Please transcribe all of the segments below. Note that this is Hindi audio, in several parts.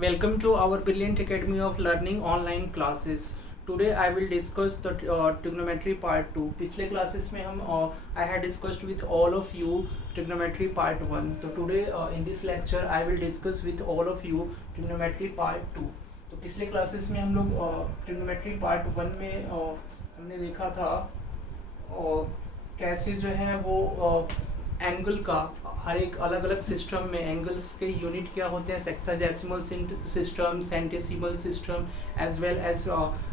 Welcome to our brilliant academy of learning online classes. Today I will discuss the trigonometry part 2. पिछले classes में हम I had discussed with all of you trigonometry part 1. तो today in this lecture I will discuss with all of you trigonometry part 2. तो पिछले classes में हम लोग trigonometry part 1 में हमने देखा था कैसे जो है वो एंगल का हर एक अलग अलग सिस्टम में एंगल्स के यूनिट क्या होते हैं, sexadecimal system, centesimal system, as well as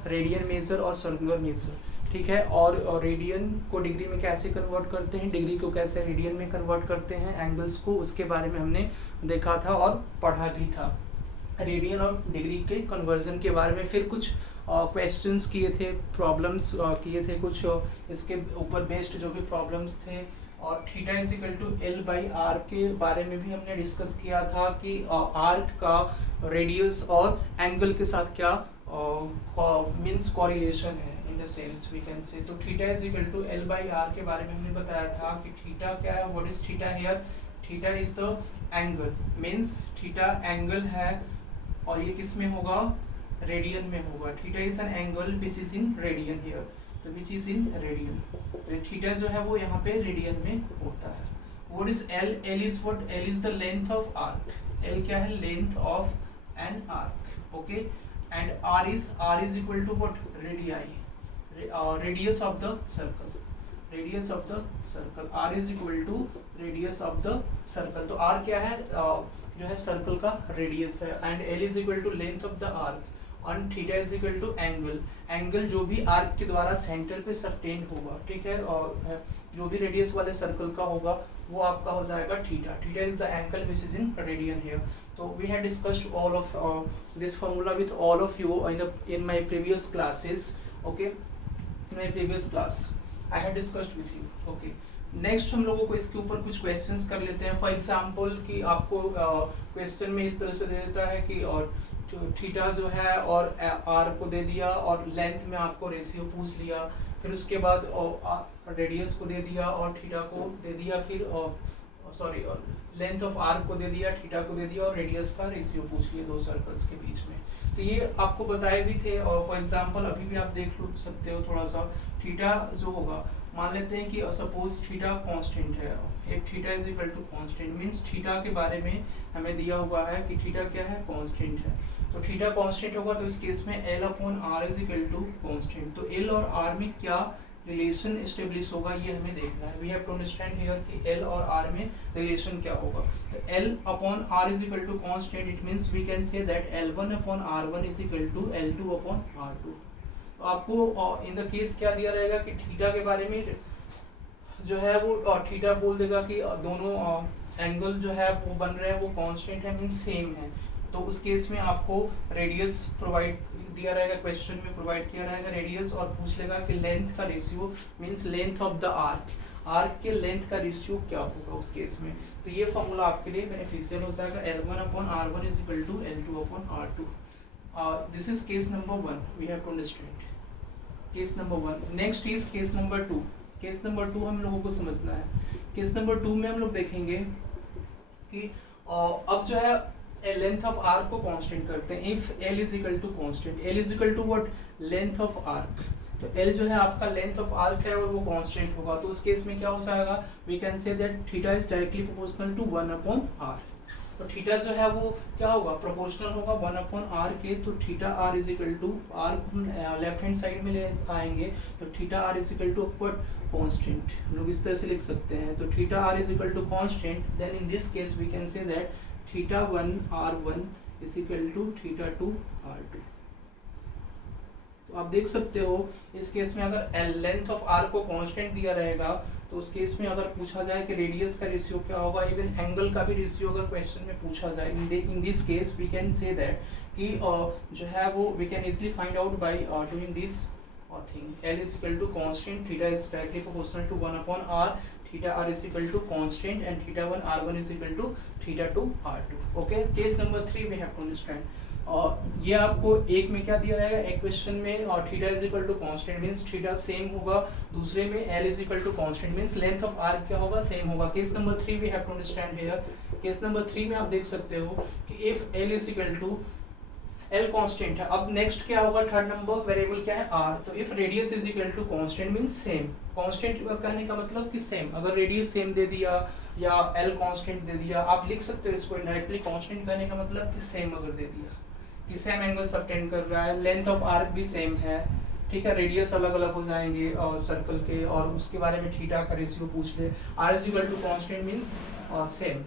radian measure और सर्कुलर मेजर. ठीक है. और रेडियन को डिग्री में कैसे कन्वर्ट करते हैं, डिग्री को कैसे रेडियन में कन्वर्ट करते हैं, एंगल्स को, उसके बारे में हमने देखा था और पढ़ा भी था. रेडियन और डिग्री के कन्वर्जन के बारे में फिर कुछ क्वेश्चंस किए थे, प्रॉब्लम्स किए थे कुछ इसके ऊपर बेस्ड जो भी प्रॉब्लम्स थे. और theta is equal to L by R के बारे में भी हमने डिस्कस किया था कि आर्क का रेडियस और एंगल के साथ क्या मीन्स कोरिलेशन है in the sense we can say. तो theta is equal to L by R के बारे में हमने बताया था कि थीटा क्या है, what is theta here. Theta is the angle, means theta angle है और ये किस में होगा, रेडियन में होगा. Theta is an angle which is in radian here, तो विच इज इन रेडियन. तो थीटा जो है वो यहाँ पे रेडियन में होता है. What is L, L is what, L is the length of arc. L क्या है, length of an arc. Okay. And are is equal to what, radii, radius of the circle, radius of the circle. R is equal to radius of the circle. तो आर क्या है, जो है सर्कल का रेडियस है. And L is equal to length of the arc. और theta is equal to angle, angle जो भी आर्क के द्वारा सेंटर पे सस्टेन होगा. ठीक है. और जो भी रेडियस वाले सर्कल का होगा वो आपका हो जाएगा theta. Theta is the angle which is in radian here. तो we had discussed all of this formula with all of you in my previous classes. Okay, in my previous class I had discussed with you. Okay. Next हम लोगों को इसके ऊपर कुछ क्वेश्चंस कर लेते हैं. फॉर एग्जांपल कि आपको क्वेश्चन में इस तरह से दे देता है कि और थीटा जो है और आर को दे दिया और लेंथ में आपको रेशियो पूछ लिया, फिर उसके बाद रेडियस को दे दिया और थीटा को दे दिया, फिर सॉरी लेंथ ऑफ आर को दे दिया, थीटा को दे दिया और रेडियस का रेशियो पूछ लिया दो सर्कल्स के बीच में. तो ये आपको बताए भी थे. और फॉर एग्जांपल अभी भी आप देख सकते हो थोड़ा सा. थीटा जो होगा, मान लेते हैं कि सपोज थीटा कांस्टेंट है. एक theta is equal to constant, means theta के बारे में हमें दिया हुआ है कि थीटा क्या है, कांस्टेंट है. तो थीटा कांस्टेंट होगा तो इस केस में L upon R is equal to constant. तो एल और आर में क्या रिलेशन एस्टेब्लिश होगा ये हमें देखना है. We have to understand here कि एल और आर में रिलेशन क्या होगा. तो L upon R is equal to constant, it means we can say that L1 upon R1 is equal to L2 upon R2. तो आपको इन द केस क्या दिया रहेगा कि थीटा के बारे में जो है वो थीटा बोल देगा कि दोनों एंगल जो है वो बन रहे हैं वो कांस्टेंट है, मींस सेम है. तो उस केस में आपको रेडियस प्रोवाइड दिया रहेगा, क्वेश्चन में प्रोवाइड किया रहेगा रेडियस, और पूछ लेगा कि लेंथ का ratio, means length of the arc, arc के लेंथ का रेशियो क्या होगा उस केस में. तो ये फॉर्मूला आपके लिए बेनिफिशियल हो जाएगा. L1 upon R1 is equal to L2 upon R2. This is case number 1. We have to understand case number 1. Next is case number 2. Case number 2 हम लोगों को समझना है. केस नंबर 2 में हम लोग देखेंगे कि अब जो है लेंथ ऑफ आर्क को कांस्टेंट करते हैं. If L is equal to constant, L is equal to what, length of arc. तो एल जो है आपका लेंथ ऑफ आर्क है और वो कांस्टेंट होगा. तो उस केस में क्या हो जाएगा, we can say that theta is directly proportional to 1 upon R. तो थीटा जो है वो क्या होगा, प्रोपोर्शनल होगा 1 अपॉन आर के. तो theta R is equal to, R left hand side में ले आएंगे तो theta R is equal to what, constant. हम लोग इस तरह से लिख सकते हैं. तो theta R is equal to constant, then in this case we can say that theta 1 R1 is equal to theta 2 R2. तो आप देख सकते हो इस केस में अगर लेंथ ऑफ आर को कांस्टेंट दिया रहेगा तो उस केस में अगर पूछा जाए कि रेडियस का रेशियो क्या होगा, इवन एंगल का भी रेशियो अगर क्वेश्चन में पूछा जाए, in this case we can say that कि जो है वो we can easily find out by doing this thing. L is equal to constant, theta is directly proportional to 1 upon R, theta R is equal to constant and theta 1 R1 is equal to theta 2 R2. Okay, case number 3 we have to understand. और ये आपको एक में क्या दिया रहेगा, एक क्वेश्चन में और theta is equal to constant means theta same होगा, दूसरे में L is equal to constant means length of arc क्या होगा, सेम होगा। Case number 3 we have to understand here. Case number 3 में आप देख सकते हो कि if L is equal to L constant है। अब नेक्स्ट क्या होगा, थर्ड नंबर वेरिएबल क्या है, आर। तो if radius is equal to constant means same. Constant कहने का मतलब कि सेम, अगर रेडियस सेम दे दिया या एल कांस्टेंट दे दिया, आप लिख सकते हो इसको डायरेक्टली। कांस्टेंट कहने का मतलब कि सेम अगर दे दिया कि सेम एंगल सबटेंड कर रहा है, लेंथ ऑफ आर्क भी सेम है, ठीक है, रेडियस अलग अलग हो जाएंगे और सर्कल के, और उसके बारे में थीटा का रेशियो पूछ ले, R is equal to constant means same.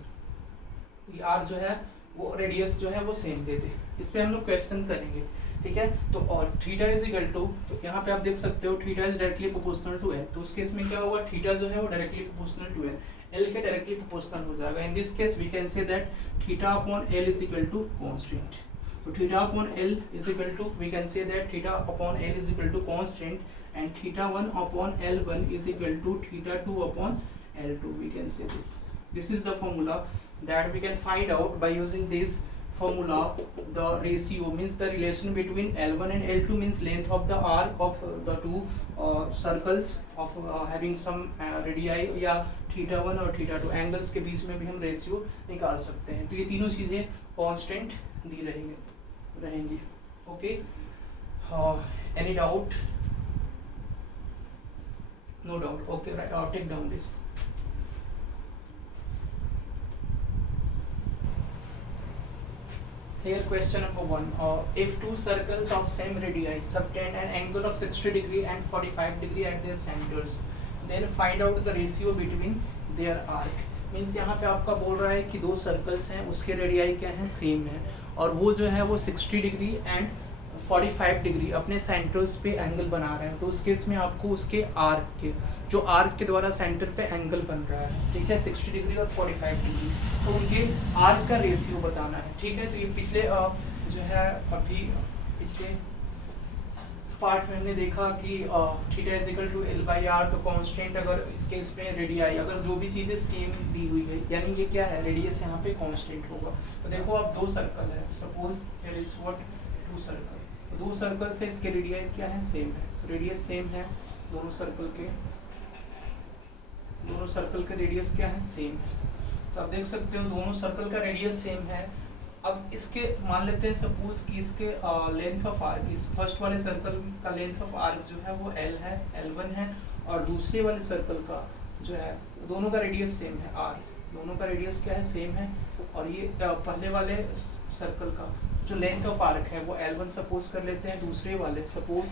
ये आर जो है वो रेडियस जो है वो सेम दे दे, इस पे हम लोग क्वेश्चन करेंगे, ठीक है। तो और थीटा इज इक्वल टू, तो यहाँ पे आप देख सकते हो theta is directly proportional to L. तो उस केस में क्या होगा, थीटा जो है वो directly proportional to L, L के डायरेक्टली प्रोपोर्शनल हो जाएगा। In this case we can say that theta upon L is equal to constant. तो theta upon L is equal to, we can say that theta upon L is equal to constant and theta 1 upon L1 is equal to theta 2 upon L2। We can say this is the formula that we can find out by using this formula the ratio means the relation between L1 and L2 means length of the arc of the two circles of having some radii या थीटा 1 और थीटा 2 एंगल्स के बीच में भी हम रेशियो निकाल सकते हैं। तो ये तीनों चीजें कांस्टेंट दी रहेंगी। Okay, any doubt? No doubt. Okay, take down this. Here question number 1. If two circles of same radii subtend an angle of 60 degree and 45 degree at their centers, then find out the ratio between their arc. Means यहाँ पे आपका बोल रहा है कि दो सर्कल्स हैं, उसके रेडियाई क्या है, सेम है, और वो जो है वो 60 डिग्री एंड 45 डिग्री अपने सेंटर्स पे एंगल बना रहे हैं। तो उस केस में आपको उसके आर्क के, जो आर्क के द्वारा सेंटर पे एंगल बन रहा है, ठीक है, 60 डिग्री और 45 डिग्री, तो उनके आर्क का रेशियो बताना है, ठीक है। तो ये पिछले जो है अभी पिछले पार्ट में हमने देखा कि theta is equal to L by R. तो कांस्टेंट अगर इस केस में रेडियाई, अगर जो भी चीज़ें सेम दी हुई है, यानी ये क्या है, रेडियस यहाँ पे कांस्टेंट होगा। तो देखो अब दो सर्कल है, suppose there is what, two circle. तो दो सर्कल से इसके रेडियाई क्या है, सेम है। तो रेडियस सेम है, दोनों सर्कल के रेडियस क्या है, सेम है। तो आप देख सकते हो दोनों सर्कल का रेडियस सेम है। अब इसके मान लेते हैं सपोज कि इसके लेंथ ऑफ आर्क, इस फर्स्ट वाले सर्कल का लेंथ ऑफ आर्क जो है वो L है, L1 है, और दूसरे वाले सर्कल का जो है दोनों का रेडियस सेम है, R। दोनों का रेडियस क्या है, सेम है। और ये पहले वाले सर्कल का जो लेंथ ऑफ आर्क है वो L1 सपोज कर लेते हैं, दूसरे वाले suppose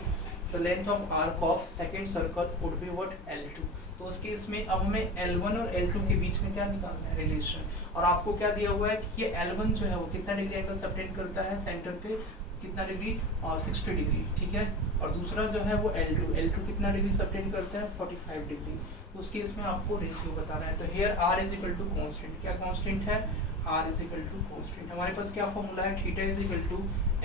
the length of arc of second circle would be what, L2। तो उस केस में अब हमें L1 और L2 के बीच में क्या निकालना है, रिलेशन। और आपको क्या दिया हुआ है कि ये L1 जो है वो कितना डिग्री एंगल सबटेंड करता है सेंटर पे, कितना डिग्री, 60 डिग्री, ठीक है। और दूसरा जो है वो L2 कितना डिग्री सबटेंड करता है, 45 डिग्री। तो उस केस में आपको रेशियो बताना है। तो here R is equal to constant, क्या कांस्टेंट है, R is equal to constant. हमारे पास क्या फॉर्मूला है, theta is equal to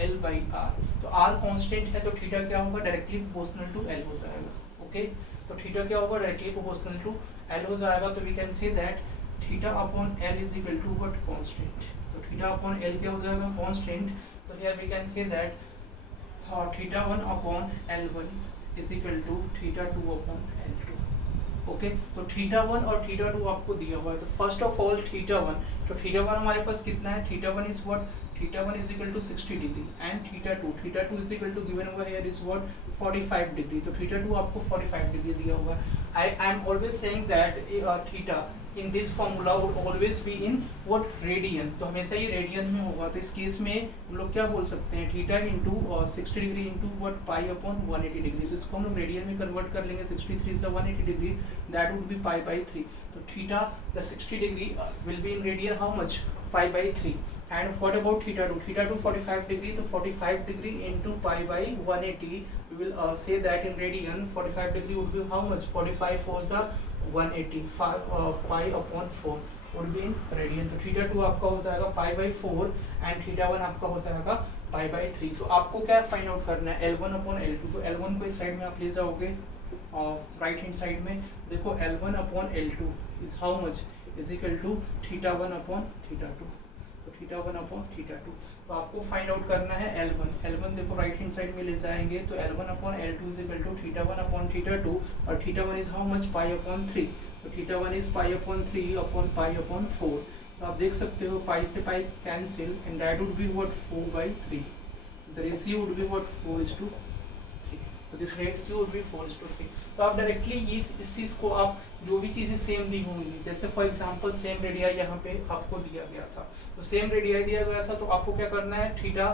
L by R। तो R कांस्टेंट है तो थीटा क्या होगा, डायरेक्टली प्रोपोर्शनल टू L हो जाएगा। ओके, तो थीटा क्या होगा, डायरेक्टली प्रोपोर्शनल टू L हो जाएगा। तो we can say that theta upon L is equal to what, constant. तो थीटा अपॉन L क्या हो जाएगा, कांस्टेंट। तो here we can say that theta 1 upon L1 is equal to theta 2 upon L2। Okay, तो थीटा 1 और थीटा 2 आपको दिया हुआ है। तो फर्स्ट ऑफ ऑल थीटा 1, तो थीटा 1 हमारे पास कितना है, theta 1 is what, theta 1 is equal to 60 degree and theta 2 is equal to given हुआ है इज व्हाट, 45 डिग्री। तो थीटा 2 आपको 45 डिग्री दिया हुआ है। I am always saying that theta in this formula would always be in what, radian. तो हमेशा ये रेडियन में होगा। तो इस केस में हम लोग क्या बोल सकते हैं, theta into 60 degree into what, pi upon 180 degree. तो इसको हम लोग रेडियन में कन्वर्ट कर लेंगे, 63 से 180 degree, that would B pi by 3। तो theta the 60 degree will be in radian how much, 5 by 3। And what about theta 2? Theta 2 45 degree, तो 45 degree into pi by 180, we will say that in radian 45 degree would be how much, 45 fours are 180, pi upon 4 would be in radian। तो theta 2 आपका हो जाएगा pi by 4 and theta 1 आपका हो जाएगा pi by 3। तो आपको क्या फाइंड आउट करना है, L1 upon L2। तो L1 को इस साइड में आप ले जाओगे राइट हैंड साइड में, देखो L1 upon L2 is how much, is equal to theta 1 upon theta 2। तो थीटा 1 अपॉन थीटा 2। तो आपको फाइंड आउट करना है L1 देखो राइट हैंड साइड में ले जाएंगे तो L1 upon L2 is equal to theta 1 upon theta 2 और theta 1 is how much pi upon 3। तो theta 1 is pi upon 3 upon pi upon 4। तो आप देख सकते हो पाई से pi cancel and that would be what 4/3। The ratio would be what 4:3। तो दिस रेशियो वुड बी 4:3। तो आप डायरेक्टली इस चीज को आप जो भी चीजें सेम दी होंगी, जैसे फॉर एग्जांपल सेम रेडियाई यहाँ पे आपको दिया गया था, तो सेम रेडियाई दिया गया था तो आपको क्या करना है, थीटा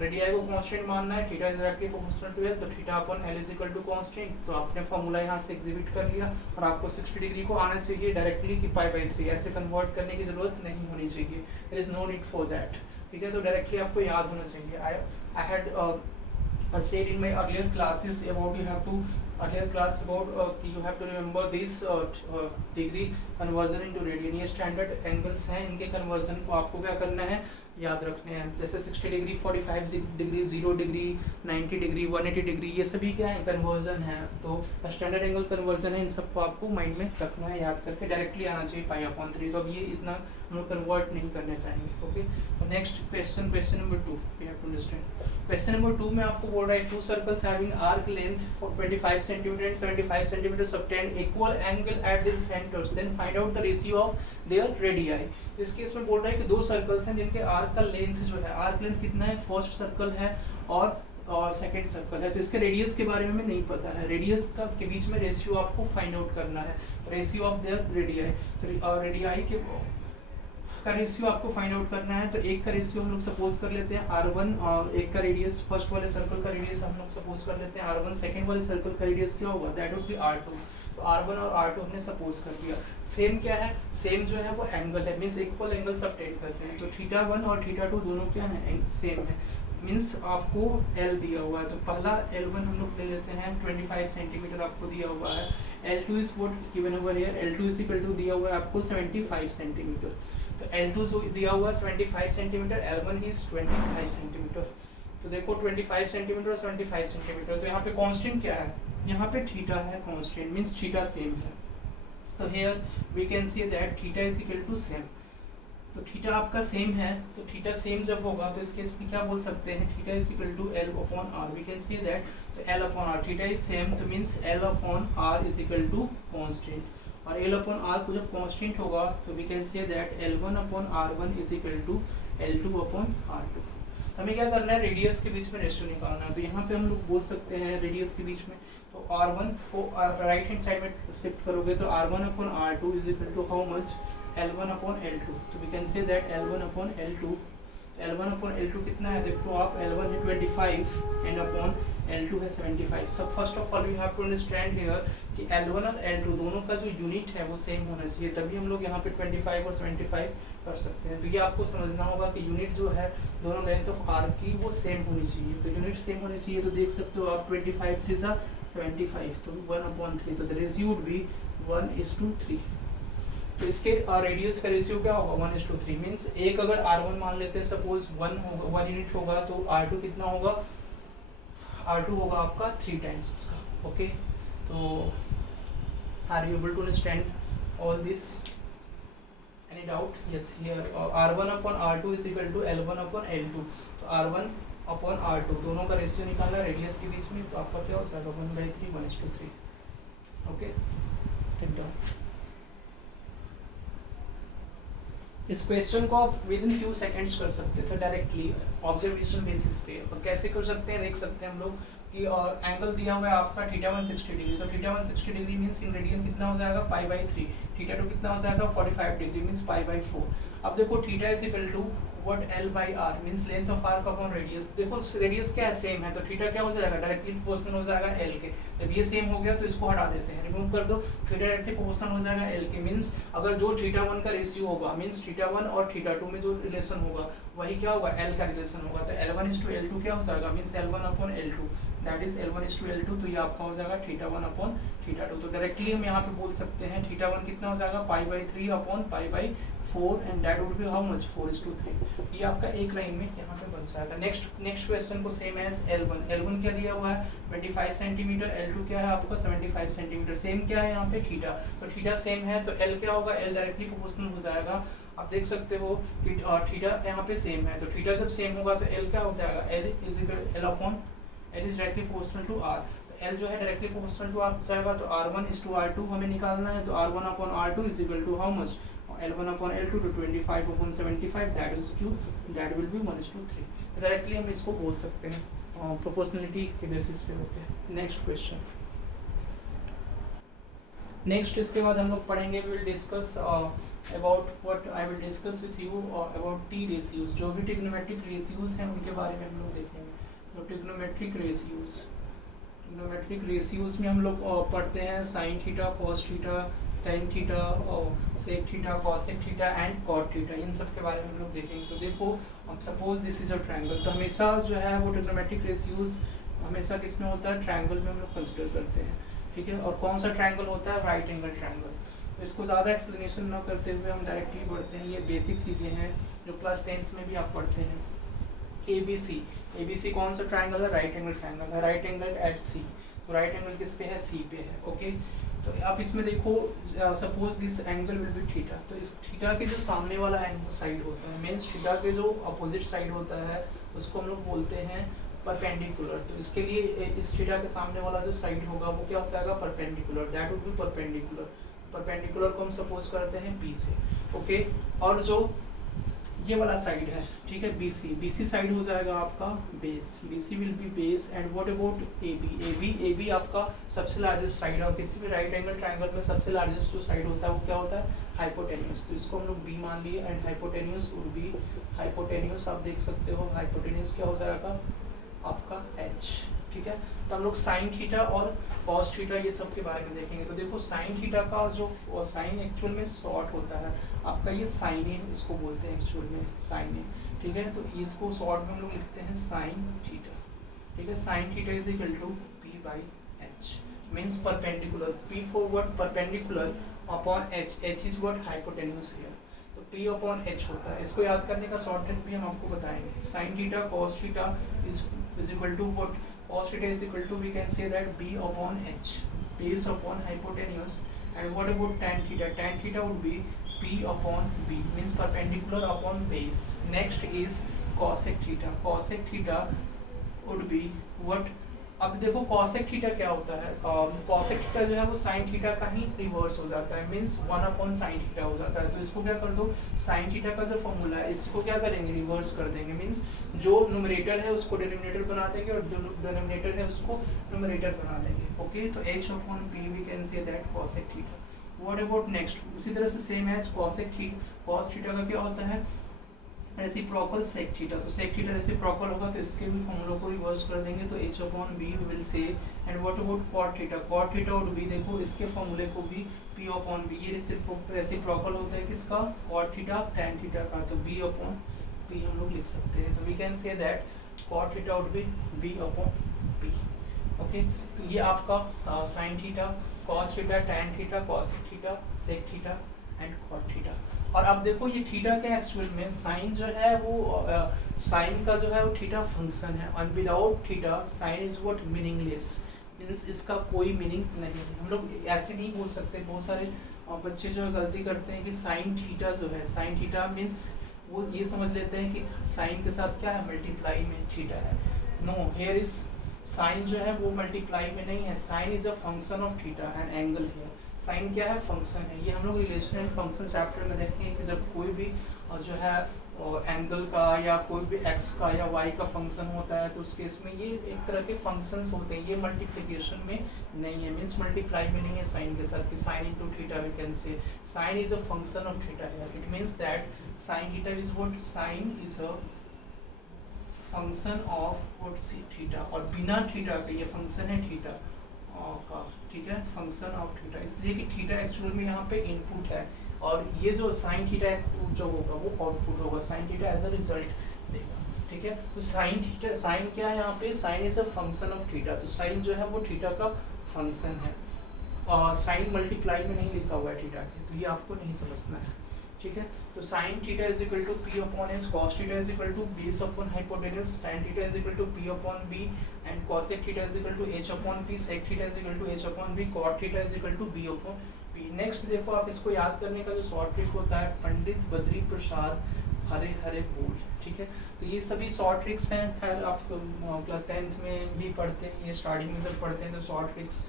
रेडियाई को कांस्टेंट मानना है, theta is directly proportional to L, तो theta upon L is equal to constant. तो आपने फॉर्मूला यहाँ से एग्जिबिट कर लिया और आपको 60 डिग्री को आना चाहिए डायरेक्टली कि π/3, ऐसे कन्वर्ट करने की जरूरत नहीं होनी चाहिए, there is no need for that. ठीक है, तो डायरेक्टली आपको याद होना चाहिए। I had said in my earlier classes about you have to you have to remember this degree conversion into radian। ये स्टैंडर्ड एंगल्स हैं, इनके कन्वर्जन को आपको क्या करना है, याद रखने हैं। जैसे 60 degree, 45 degree, 0 degree, 90 degree, 180 degree, ये सभी क्या है, कन्वर्जन है। तो स्टैंडर्ड एंगल कन्वर्जन है, इन सबको आपको माइंड में रखना है, याद करके डायरेक्टली आना चाहिए π/3। तो अब ये इतना हम लोग कन्वर्ट नहीं करने चाहेंगे। ओके, तो next question number 2 we have to understand. Question number 2 में आपको बोल रहा है two circles having arc length 25 centimetre and 75 centimetre subtend equal angle at their centres, then find out the ratio of their radii. इस केस में बोल रहा है कि दो सर्कल्स हैं जिनके आर्क का लेंथ जो है, आर्क लेंथ कितना है, फर्स्ट सर्कल है और सेकंड सर्कल है। तो इसके रेडियस के बारे में हमें नहीं पता है, रेडियस का के बीच में रेशियो आपको फाइंड आउट करना है, रेशियो ऑफ देयर रेडियाई। और रेडियाई के का रेशियो आपको फाइंड आउट करना है। तो एक का रेशियो हम लोग सपोज कर लेते हैं R1 और एक का रेडियस, फर्स्ट वाले सर्कल का रेडियस हम लोग सपोज कर लेते हैं R1, सेकंड वाले सर्कल का रेडियस क्या होगा, दैट वुड बी R2। तो R1 और R2 हमने सपोज कर दिया। सेम क्या है, सेम जो है वो एंगल है, मींस इक्वल एंगल सबटेंड करते हैं। तो थीटा 1 और थीटा 2 दोनों क्या है, सेम है, मींस आपको L दिया हुआ है। तो पहला L1 हम लोग ले लेते हैं, 25 सेंटीमीटर आपको दिया हुआ है। L2 is what given over here, L2 is equal to दिया हुआ है आपको 75 सेंटीमीटर। तो L2 जो दिया हुआ 75 सेंटीमीटर, L1 इज 25 सेंटीमीटर। तो देखो 25 सेंटीमीटर और 75 सेंटीमीटर, तो यहाँ पे कांस्टेंट क्या है, यहाँ पे थीटा है कांस्टेंट, मींस थीटा सेम है। तो here we can see that theta is equal to same. तो थीटा आपका सेम है, तो थीटा सेम जब होगा तो इस केस में क्या बोल सकते हैं, theta is equal to L upon R। We can see that तो L upon R, theta is same, तो means L upon R is equal to constant. और L अपॉन R को जब कांस्टेंट होगा तो we can say that L1 upon R1 is equal to L2 upon R2। हमें क्या करना है, रेडियस के बीच में रेशियो निकालना है। तो यहाँ पे हम लोग बोल सकते हैं रेडियस के बीच में, तो R1 को राइट हैंड साइड में शिफ्ट करोगे तो R1 upon R2 is equal to how much, L1 upon L2। तो we can say that L1 upon L2, L1 upon L2 कितना है, देखो आप L1 है 25 एंड अपॉन L2 है 75। So first of all you have to understand here कि L1 और L2 दोनों का जो यूनिट है वो सेम होना चाहिए, तभी हम लोग यहाँ पे 25 और 75 कर सकते हैं। तो ये आपको समझना होगा कि यूनिट जो है दोनों लेंथ ऑफ आर्क की वो सेम होनी चाहिए। तो यूनिट सेम होनी चाहिए, तो देख सकते हो आप 25 3 75, तो 1/3, तो द रेशियो वुड बी 1:3। तो इसके रेडियस का रेशियो क्या होगा, 1:3, मींस एक अगर R1 मान लेते हैं सपोज 1 होगा, 1 यूनिट होगा, तो R2 कितना होगा, R2 होगा आपका 3 टाइम्स उसका। ओके, तो are you able to understand all this, any doubt? Yes, here R1 upon R2 is equal to L1 upon L2। तो R1 अपॉन R2 दोनों का रेशियो निकालना रेडियस के बीच में, तो आपका क्या हो जाएगा 1/3, 1:3। Okay, take down. इस क्वेश्चन को आप विद इन फ्यू सेकंड्स कर सकते थे डायरेक्टली ऑब्जर्वेशन बेसिस पे। और कैसे कर सकते हैं, देख सकते हैं हम लोग कि एंगल दिया हुआ है आपका थीटा 1 60 डिग्री, तो theta 1 60 degree means in radian कितना हो जाएगा π/3, थीटा 2 कितना हो जाएगा 45 डिग्री मींस π/4। अब देखो theta is equal to what L/R means length of arc upon radius. देखो रेडियस क्या है, सेम है, तो थीटा क्या हो जाएगा, डायरेक्टली प्रोपोर्शनल हो जाएगा L के। जब ये सेम हो गया तो इसको हटा देते हैं, रिमूव कर दो, थीटा डायरेक्टली प्रोपोर्शनल हो जाएगा L के। मींस अगर जो थीटा 1 का रेशियो होगा, मींस थीटा 1 और थीटा 2 में जो रिलेशन होगा वही क्या होगा, L का रिलेशन होगा। तो L1:L2 क्या हो जाएगा, means L1 upon L2, that is L1:L2। तो ये आपका हो जाएगा थीटा 1 अपॉन थीटा 2। तो डायरेक्टली हम यहाँ पे बोल सकते हैं थीटा 1 कितना हो जाएगा π/3 upon π/4। 4 and that would be how much 4:3। ये आपका एक लाइन में यहाँ पे बन जाएगा। नेक्स्ट क्वेश्चन को सेम एज L1 क्या दिया हुआ है 25 सेंटीमीटर, L2 क्या है आपका 75 सेंटीमीटर, सेम क्या है यहाँ पे थीटा, तो थीटा सेम है तो L क्या होगा, L डायरेक्टली प्रोपोर्शनल हो जाएगा। आप देख सकते हो कि थीटा यहाँ पे सेम है, तो थीटा जब सेम होगा तो L क्या हो जाएगा, L is directly proportional to R। L जो है डायरेक्टली प्रोपोर्शनल टू R हो जाएगा, तो R1:R2 हमें निकालना है, तो R1/R2 is equal to how much, L1/L2 to 25/75, that will be 1:3। Directly हम इसको बोल सकते हैं प्रोपोर्शनलिटी के बेसिस पे होके। नेक्स्ट क्वेश्चन, नेक्स्ट इसके बाद हम लोग पढ़ेंगे, we will discuss about what I will discuss with you about T ratios। जो भी ट्रिग्नोमेट्रिक रेशियोज हैं उनके बारे में हम लोग देखेंगे। तो ट्रिग्नोमेट्रिक रेशियोज में हम लोग पढ़ते हैं sine theta, cos theta, tan theta, sec theta, cosec theta and cot theta, इन सब के बारे में हम लोग देखेंगे। तो देखो अब suppose this is a triangle, तो हमेशा जो है वो ट्रिग्नोमेट्रिक रेशियोज हमेशा किस में होता है, ट्रायंगल में हम लोग कंसिडर करते हैं, ठीक है। और कौन सा ट्रायंगल होता है, राइट एंगल ट्रायंगल। तो इसको ज़्यादा एक्सप्लेनेशन ना करते हुए हम डायरेक्टली बढ़ते हैं, ये बेसिक चीज़ें हैं जो क्लास 10th में भी आप पढ़ते हैं। ABC कौन सा ट्रायंगल है, राइट एंगल ट्रायंगल है, राइट एंगल एट C। तो राइट एंगल किस पे है, C पे है, ओके। तो आप इसमें देखो suppose this angle will be theta, तो इस थीटा के जो सामने वाला साइड होता है, मीन्स थीटा के जो अपोजिट साइड होता है उसको हम लोग बोलते हैं परपेंडिकुलर। तो इसके लिए इस थीटा के सामने वाला जो साइड होगा वो क्या हो जाएगा, perpendicular, that would B perpendicular को हम सपोज करते हैं B से, ओके। और जो ये वाला साइड है, ठीक है, BC साइड हो जाएगा आपका base, BC will be base. And what about AB आपका सबसे लार्जेस्ट साइड है, और किसी भी राइट एंगल ट्रायंगल में सबसे लार्जेस्ट जो साइड होता है वो क्या होता है, हाइपोटेन्यूज। तो इसको हम लोग B मान लिए, and hypotenuse would be, hypotenuse आप देख सकते हो, हाइपोटेन्यूज क्या हो जाएगा आपका H, ठीक है। तो हम लोग साइन थीटा और कॉस थीटा ये सब के बारे में देखेंगे। तो देखो साइन थीटा का जो साइन एक्चुअल में शॉर्ट होता है आपका, ये साइन ए इसको बोलते हैं एक्चुअल में, साइन ए, ठीक है। तो इसको शॉर्ट में हम लोग लिखते हैं साइन थीटा, ठीक है। Sine theta is equal to P/H, means perpendicular, P for what, perpendicular upon H is what, hypotenuse here. तो P/H होता है, इसको याद करने का शॉर्ट ट्रिक भी हम आपको बताएंगे। Sine theta cos theta is equal to what, cos theta is equal to, we can say that B/H, base upon hypotenuse। and what about tan theta, tan theta would be P/B, means perpendicular upon base। next is cosec theta would be what, अब देखो cosec थीटा क्या होता है, cosec थीटा जो है वो sin थीटा का ही रिवर्स हो जाता है, मींस 1/sin थीटा हो जाता है। तो इसको क्या कर दो, sin थीटा का जो फॉर्मूला है इसको क्या करेंगे, रिवर्स कर देंगे, मींस जो न्यूमरेटर है उसको डिनोमिनेटर बना देंगे और जो डिनोमिनेटर है उसको न्यूमरेटर बना देंगे, ओके। तो H/P we can say that cosec theta. What about next, उसी तरह से सेम एज cos थीटा का क्या होता है, रेसिप्रोकल सेक थीटा। तो सेक थीटा रेसिप्रोकल होगा तो इसके भी फॉर्मूला को रिवर्स कर देंगे, तो H/B will say. And what about cot theta would be, देखो इसके फॉर्मूले को भी P/B, ये रेसिप्रोकल होता है किसका, कॉट थीटा tan थीटा का, तो B/P हम लोग लिख सकते हैं। तो we can say that cot theta would be B/P, okay. तो ये आपका sine theta, cos theta, tan theta, cosec theta, sec theta and cot theta. और अब देखो ये थीटा क्या एक्चुअल में, साइन जो है वो साइन का जो है वो थीटा फंक्शन है, और without theta sine is what, meaningless, means इसका कोई मीनिंग नहीं है। हम लोग ऐसे नहीं बोल सकते, बहुत सारे बच्चे जो गलती करते हैं कि साइन थीटा जो है, साइन थीटा मीन्स वो ये समझ लेते हैं कि साइन के साथ क्या है, मल्टीप्लाई में थीटा है। नो, हियर इज साइन जो है वो मल्टीप्लाई में नहीं है, sine is a function of theta and angle here. Sine क्या है, फंक्शन है। ये हम लोग रिलेशन एंड फंक्शन चैप्टर में देखेंगे कि जब कोई भी जो है एंगल का या कोई भी एक्स का या वाई का फंक्शन होता है तो उस केस में ये एक तरह के फंक्शंस होते हैं, ये मल्टीप्लिकेशन में नहीं है, मीन्स मल्टीप्लाई में नहीं है साइन के साथ, कि sine into theta we can say sine is a function of theta here. It means that sine theta is what, sine is a function of what theta, और बिना थीटा के ये फंक्शन है थीटा का, ठीक है, फंक्शन ऑफ थीटा। इसलिए कि थीटा एक्चुअल में यहाँ पे इनपुट है और ये जो साइन थीटा जो होगा वो आउटपुट होगा, sine theta as a result देगा, ठीक है। तो साइन थीटा, साइन क्या है यहाँ पे, sine is a function of theta. तो साइन जो है वो थीटा का फंक्शन है, और साइन मल्टीप्लाई में नहीं लिखा हुआ है थीटा के, तो ये आपको नहीं समझना है। ठीक है। तो sine theta is equal to P upon S, cos theta is equal to base upon hypotenuse, tan theta is equal to P upon B and cosec theta is equal to h upon p, sec theta is equal to h upon b, cot theta is equal to b upon p। Next देखो आप इसको याद करने का जो शॉर्ट ट्रिक होता है, पंडित बद्री प्रसाद हरे हरे बोल, ठीक है। तो ये सभी शॉर्ट ट्रिक्स हैं, खैर आप क्लास 10th में भी पढ़ते हैं, ये स्टार्टिंग में जब पढ़ते हैं तो शॉर्ट ट्रिक्स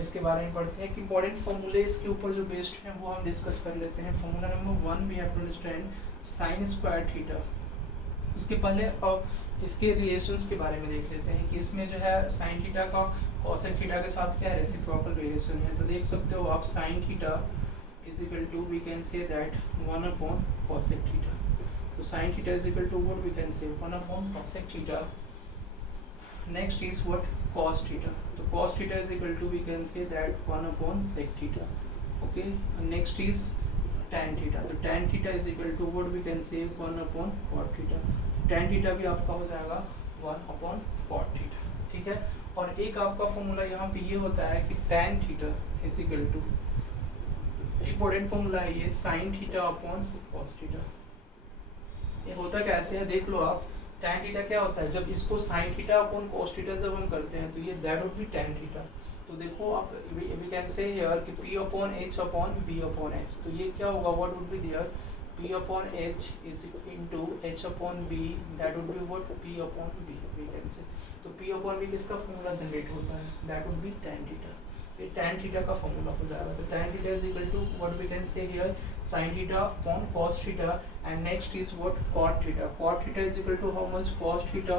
इसके बारे में पढ़ते हैं कि इंपॉर्टेंट फॉर्मूले इसके ऊपर जो बेस्ड हैं वो हम डिस्कस कर लेते हैं। Formula number 1 we have to understand sine square theta. उसके पहले इसके रिलेशंस के बारे में देख लेते हैं कि इसमें जो है साइन थीटा का कॉसेक थीटा के साथ क्या रेसिप्रोकल रिलेशन है। तो देख सकते हो आप sine theta is equal to we can say that 1 upon cosec theta. तो sine theta is equal to what we can say 1 upon cosec theta. Next is what cos theta. So cos theta is equal to we can say that 1 upon sec theta. Okay. And next is tan theta. So tan theta is equal to what we can say 1 upon cot theta. Tan theta भी आपका हो जाएगा 1 upon cot theta. ठीक है। और एक आपका फॉर्मूला यहाँ पे ये होता है कि tan theta is equal to important formula है ये sin theta upon cos theta. ये होता कैसे है देख लो आप। tan थीटा क्या होता है, जब इसको sin theta upon cos theta जब हम करते हैं तो ये that would be tan theta. तो देखो आप वी कैन से हियर कि p upon h upon b upon h। तो ये क्या होगा, what would be there p upon h is into h upon b, that would be what p upon b we can say. तो p अपॉन b किसका फॉर्मूला जनरेट होता है, that would be tan theta. ये tan थीटा का फॉर्मूला हो जाएगा। तो tan theta is equal to what we can say here sin theta upon cos theta and next is what cot theta. Cot theta is equal to how much cos theta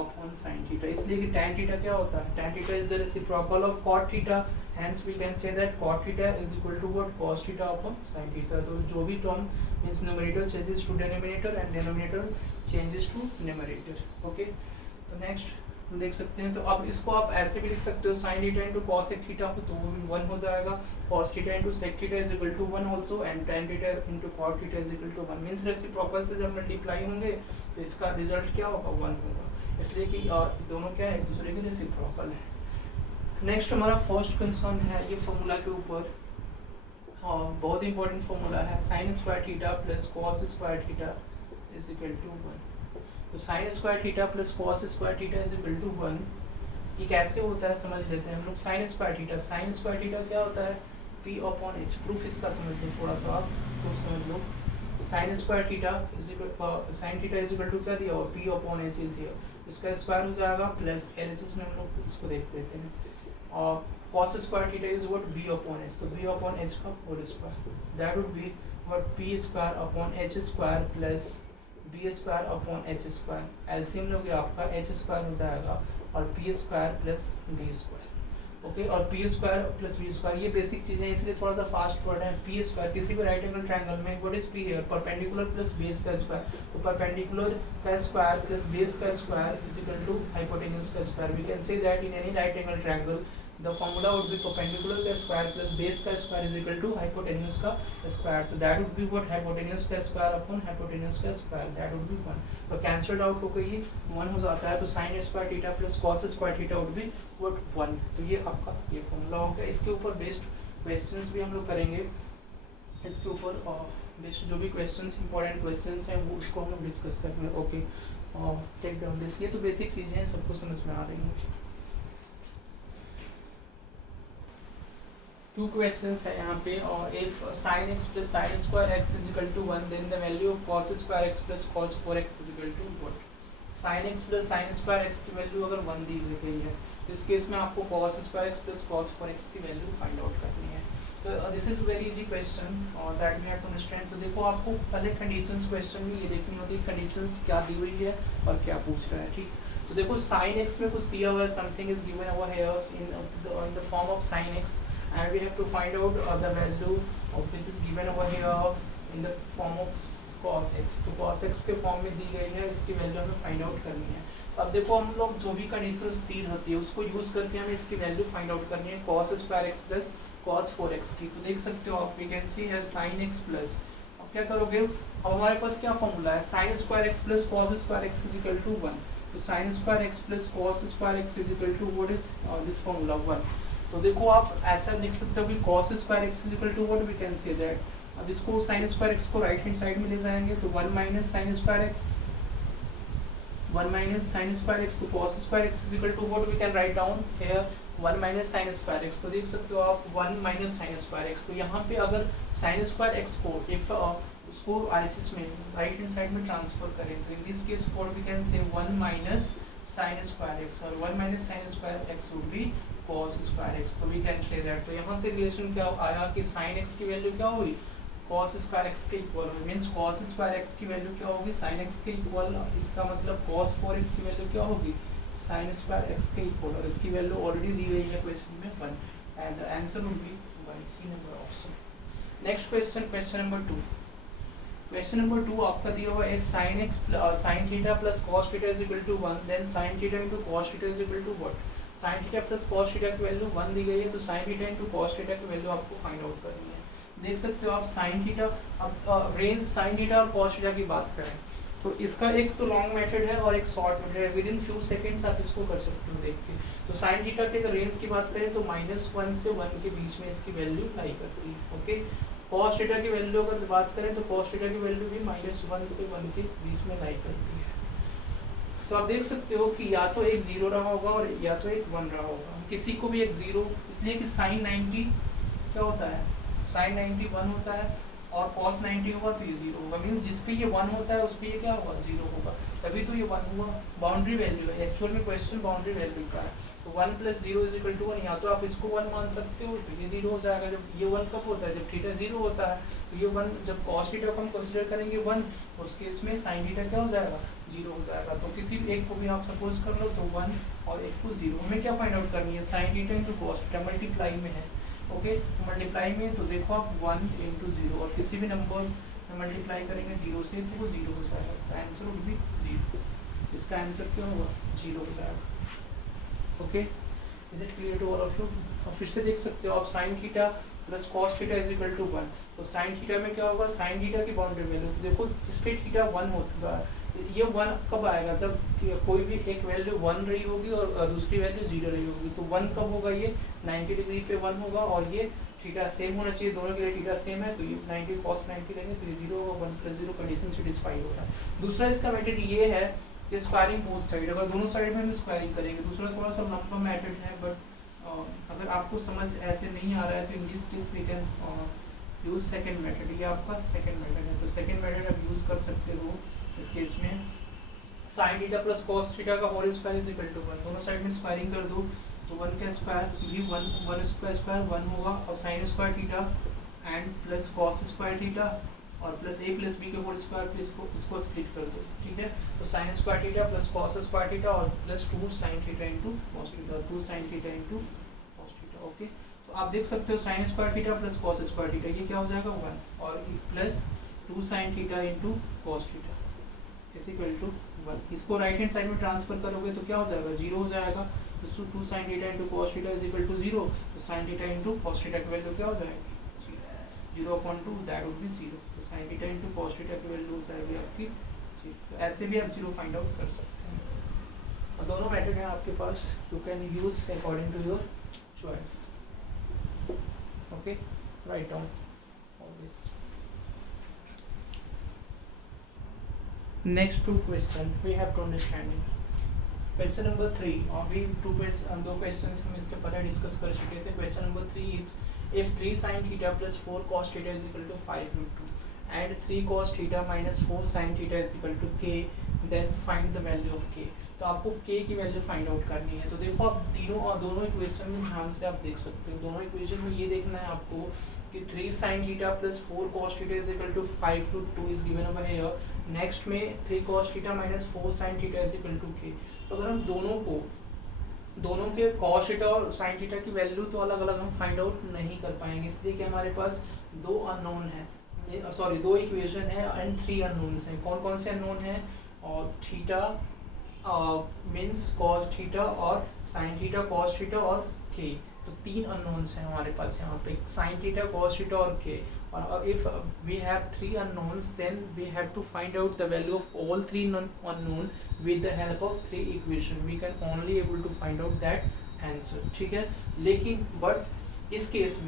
upon sin theta. इसलिए कि tan theta क्या होता है, tan theta is the reciprocal of cot theta, hence we can say that cot theta is equal to what cos theta upon sin theta. तो जो भी term means numerator changes to denominator and denominator changes to numerator. Okay. तो next देख सकते हैं। तो अब इसको आप ऐसे भी लिख सकते हो sin theta into cosec theta हो तो वो भी 1 हो जाएगा, cos theta into sec theta is equal to 1 also and tan theta into cot theta is equal to 1 means reciprocal से जब मल्टीप्लाई होंगे तो इसका रिजल्ट क्या होगा 1 होगा, इसलिए कि दोनों क्या है एक दूसरे के रेसिप्रोकल है। नेक्स्ट हमारा फर्स्ट कंसर्न है ये फॉर्मूला के ऊपर, बहुत इंपॉर्टेंट फॉर्मूला है sin square theta plus cos square theta is equal to 1। तो sin square theta plus cos square theta is equal to 1। ये कैसे होता है समझ लेते हैं हम लोग। sin स्क्वायर थीटा क्या होता है p अपॉन h। प्रूफ इसका समझ लो थोड़ा सा, आप प्रूफ समझ लो। sin square theta is equal sin theta is equal to क्या दिया और p upon h is here, इसका स्क्वायर हो जाएगा प्लस LHS में हम लोग इसको देख लेते हैं। और cos square theta is what b upon h। तो b अपॉन h का whole square that would be what p square upon h square plus B square upon H square. LCM लोगे आपका एच स्क्वायर हो जाएगा और P square plus B square. Okay. और P square plus B square ये बेसिक चीज़ें इसलिए थोड़ा सा फास्ट पढ़ रहे हैं। पी स्क्वायर किसी भी राइट एंगल ट्रायंगल में what is P here perpendicular plus base का स्क्वायर। तो परपेंडिकुलर का स्क्वायर प्लस बेस का square is equal to hypotenuse का square. We can say that in any right angle triangle the formula would be perpendicular का square plus base का square is equal to hypotenuse का square. तो that would be what hypotenuse का square upon hypotenuse का square, that would be 1। तो cancelled out होकर ये 1 हो जाता है। तो sin square theta plus cos square theta would be what 1। तो ये आपका ये फॉर्मूला होगा। इसके ऊपर बेस्ड क्वेश्चंस भी हम लोग करेंगे। इसके ऊपर बेस्ड जो भी क्वेश्चंस इंपॉर्टेंट क्वेश्चंस हैं वो उसको हम लोग डिस्कस करेंगे। Okay take down this. ये तो बेसिक चीज़ें हैं, सबको समझ में आ रही हैं। 2 questions है यहाँ पे। और if sin x plus sin square x is equal to 1 then the value of cos square x plus cos 4x is equal to what। sin x plus sin square x की वैल्यू अगर 1 दी गई है तो इस केस में आपको cos square x plus cos 4x की वैल्यू फाइंड आउट करनी है। तो this is very easy question और that we have to understand. तो देखो आपको पहले कंडीशंस क्वेश्चन में ये देखनी होती है कंडीशंस क्या दी हुई है और क्या पूछ रहा है। ठीक। तो देखो sin x में कुछ दिया हुआ है, something is given over here in the form of sin x and we have to find out the value of this is given over here in the form of cos x। तो cos x के फॉर्म में दी गई है, इसकी वैल्यू हमें फाइंड आउट करनी है। अब देखो हम लोग जो भी कंडीशंस दी होती है उसको यूज करके हमें इसकी वैल्यू फाइंड आउट करनी है cos square x plus cos 4x की। तो देख सकते हो आप वी कैन सी है sin x प्लस, अब क्या करोगे अब हमारे पास क्या फॉर्मूला है sin square x plus cos square x is equal to 1। तो sin square x plus cos square x is equal to what is this formula 1। तो देखो आप ऐसा लिख सकते हो कि cos square x is equal to what we can say that अब इसको साइन स्क्वायर एक्स को राइट हैंड साइड में ले जाएंगे तो 1 minus sine square X, 1 minus sin square x to cos square x is equal to what we can write down here 1 minus sin square x। तो देख सकते हो आप 1 minus sin square x। तो यहाँ पे अगर sin square x को if उसको RHS में राइट हैंड साइड में ट्रांसफर करें तो in this case what we can say 1 minus sin square x और 1 minus sin square x would be cos square x। तो we can say that। तो यहाँ से रिलेशन क्या आया कि sin x की वैल्यू क्या हुई cos स्क्वायर x के equal means cos square x की वैल्यू क्या होगी sin x के इक्वल, इसका मतलब cos 4x की वैल्यू क्या होगी sin स्क्वायर x के इक्वल और इसकी वैल्यू ऑलरेडी दी गई है क्वेश्चन में 1 and the answer would be 1 C number option. Next question, question number 2। Question number 2 आपका दिया हुआ है sin x sin theta plus cos theta is equal to 1 then sin theta into cos theta is equal to what. sin theta plus cos theta की वैल्यू 1 दी गई है तो sin theta into cos theta की वैल्यू आपको फाइंड आउट करनी है। देख सकते हो आप sin थीटा, अब रेंज sin थीटा और cos थीटा की बात करें तो इसका एक तो लॉन्ग मेथड है और एक शॉर्ट मेथड है, विद इन फ्यू सेकंड्स आप इसको कर सकते हो देख के। तो sin थीटा के अगर रेंज की बात करें तो -1 से 1 के बीच में इसकी वैल्यू लाई करती है। ओके, cos थीटा की वैल्यू अगर बात करें तो cos थीटा की वैल्यू भी -1 से 1 के बीच में लाई करती है। तो आप देख सकते हो कि या तो एक 0 रहा होगा और या तो एक 1 रहा होगा, किसी को भी एक 0, इसलिए कि sin 90 क्या होता है sin 90 1 होता है और cos 90 होगा तो ये 0 होगा, मींस जिस पे ये 1 होता है उस पे ये क्या होगा 0 होगा, तभी तो ये 1 हुआ। बाउंड्री वैल्यू है, एक्चुअल में क्वेश्चन बाउंड्री वैल्यू का है तो 1 + 0 = 1। या तो आप इसको 1 मान सकते हो तो ये 0 हो जाएगा। जब ये 1 कब होता है जब थीटा 0 होता है तो ये 1, जब cos थीटा को हम कंसीडर करेंगे 1 उस केस में sin थीटा क्या हो जाएगा 0 हो जाएगा। तो किसी एक को भी आप सपोज कर लो तो 1 और एक को 0, हमें क्या फाइंड आउट करनी है sin theta into cos theta, multiply में है। ओके, मल्टीप्लाई में तो देखो आप 1 × 0 और किसी भी नंबर में मल्टीप्लाई करेंगे 0 से तो वो 0 हो जाएगा, तो आंसर वुड बी 0। इसका आंसर क्या होगा 0 हो जाएगा। Okay, is it clear to all of you. और फिर से देख सकते हो आप sin theta plus cos theta is equal to 1। तो sin थीटा में क्या होगा sin थीटा की बाउंड्री वैल्यू, तो देखो जिस पे थीटा 1 होगा ये 1 कब आएगा जब कोई भी एक वैल्यू 1 रही होगी और दूसरी वैल्यू 0 रही होगी। तो 1 कब होगा ये 90 डिग्री पे 1 होगा और ये थीटा सेम होना चाहिए, दोनों के लिए थीटा सेम है तो ये 90 cos 90 लेंगे तो ये 0 होगा, 1 + 0 कंडीशन सेटिस्फाई होगा। दूसरा इसका मेथड ये है कि स्क्वायरिंग बोथ साइड, अगर दोनों साइड में हम स्क्वायरिंग करेंगे। दूसरा थोड़ा सा लंबा मेथड है बट अगर आपको समझ ऐसे नहीं आ रहा है तो in this case we can use second method. ये आपका सेकंड मेथड है तो सेकंड मेथड आप यूज कर सकते हो इस केस में। sin theta plus cos theta का whole square is equal to 1, दोनों साइड में स्क्वायरिंग कर दो तो 1 का स्क्वायर भी 1 स्क्वायर 1 होगा और sin square theta and plus cos square theta और प्लस a प्लस b के होल स्क्वायर पे इसको स्प्लिट कर दो। ठीक है, तो sin square theta plus cos square theta और plus 2 sin theta into cos theta, 2 sin theta into cos theta. Okay, तो आप देख सकते हो sin square theta plus cos square theta ये क्या हो जाएगा 1 और plus 2 sin theta into cos theta is equal to 1। इसको राइट हैंड साइड में ट्रांसफर करोगे तो क्या हो जाएगा 0 हो जाएगा। तो 2 sin theta into cos theta is equal to 0, तो sin theta into cos theta की वैल्यू क्या हो जाएगी 0/2, दैट वुड बी 0। तो sin theta into cos theta की वैल्यू हो जाएगी आपकी 0। तो ऐसे भी आप 0 फाइंड आउट कर सकते हैं और दोनों मेथड हैं आपके पास, you can use according to your choice. Okay, write down all this. Next two question we have to understand it. Question number 3 और भी दो questions हम इसके पहले डिस्कस कर चुके थे। Question number 3 is if 3 sin theta plus 4 cos theta is equal to 5/2 and 3 cos theta minus 4 sin theta is equal to k, then find the value of k। तो आपको k की वैल्यू फाइंड आउट करनी है। तो देखो आप दोनों इक्वेशन में ध्यान से आप देख सकते हो। दोनों इक्वेशन में ये देखना है आपको कि 3 sin theta plus 4 cos theta is equal to 5/2 is given over here। Next में 3 cos theta minus 4 sin theta is equal to k। तो अगर हम दोनों के cos theta और sin theta की वैल्यू तो अलग अलग हम फाइंड आउट नहीं कर पाएंगे, इसलिए कि हमारे पास दो अननोन है, सॉरी दो इक्वेशन है एंड 3 अननोन्स हैं। कौन कौन से अननोन हैं और थीटा मीन्स cos थीटा और sin थीटा cos थीटा और k, तो 3 अननोन्स हैं हमारे पास यहाँ पे sin थीटा cos थीटा और k। और if we have 3 unknowns then we have to find out the value of all 3 unknown with the help of 3 equation we can only able to find out that answer। ठीक है, लेकिन बट इस केस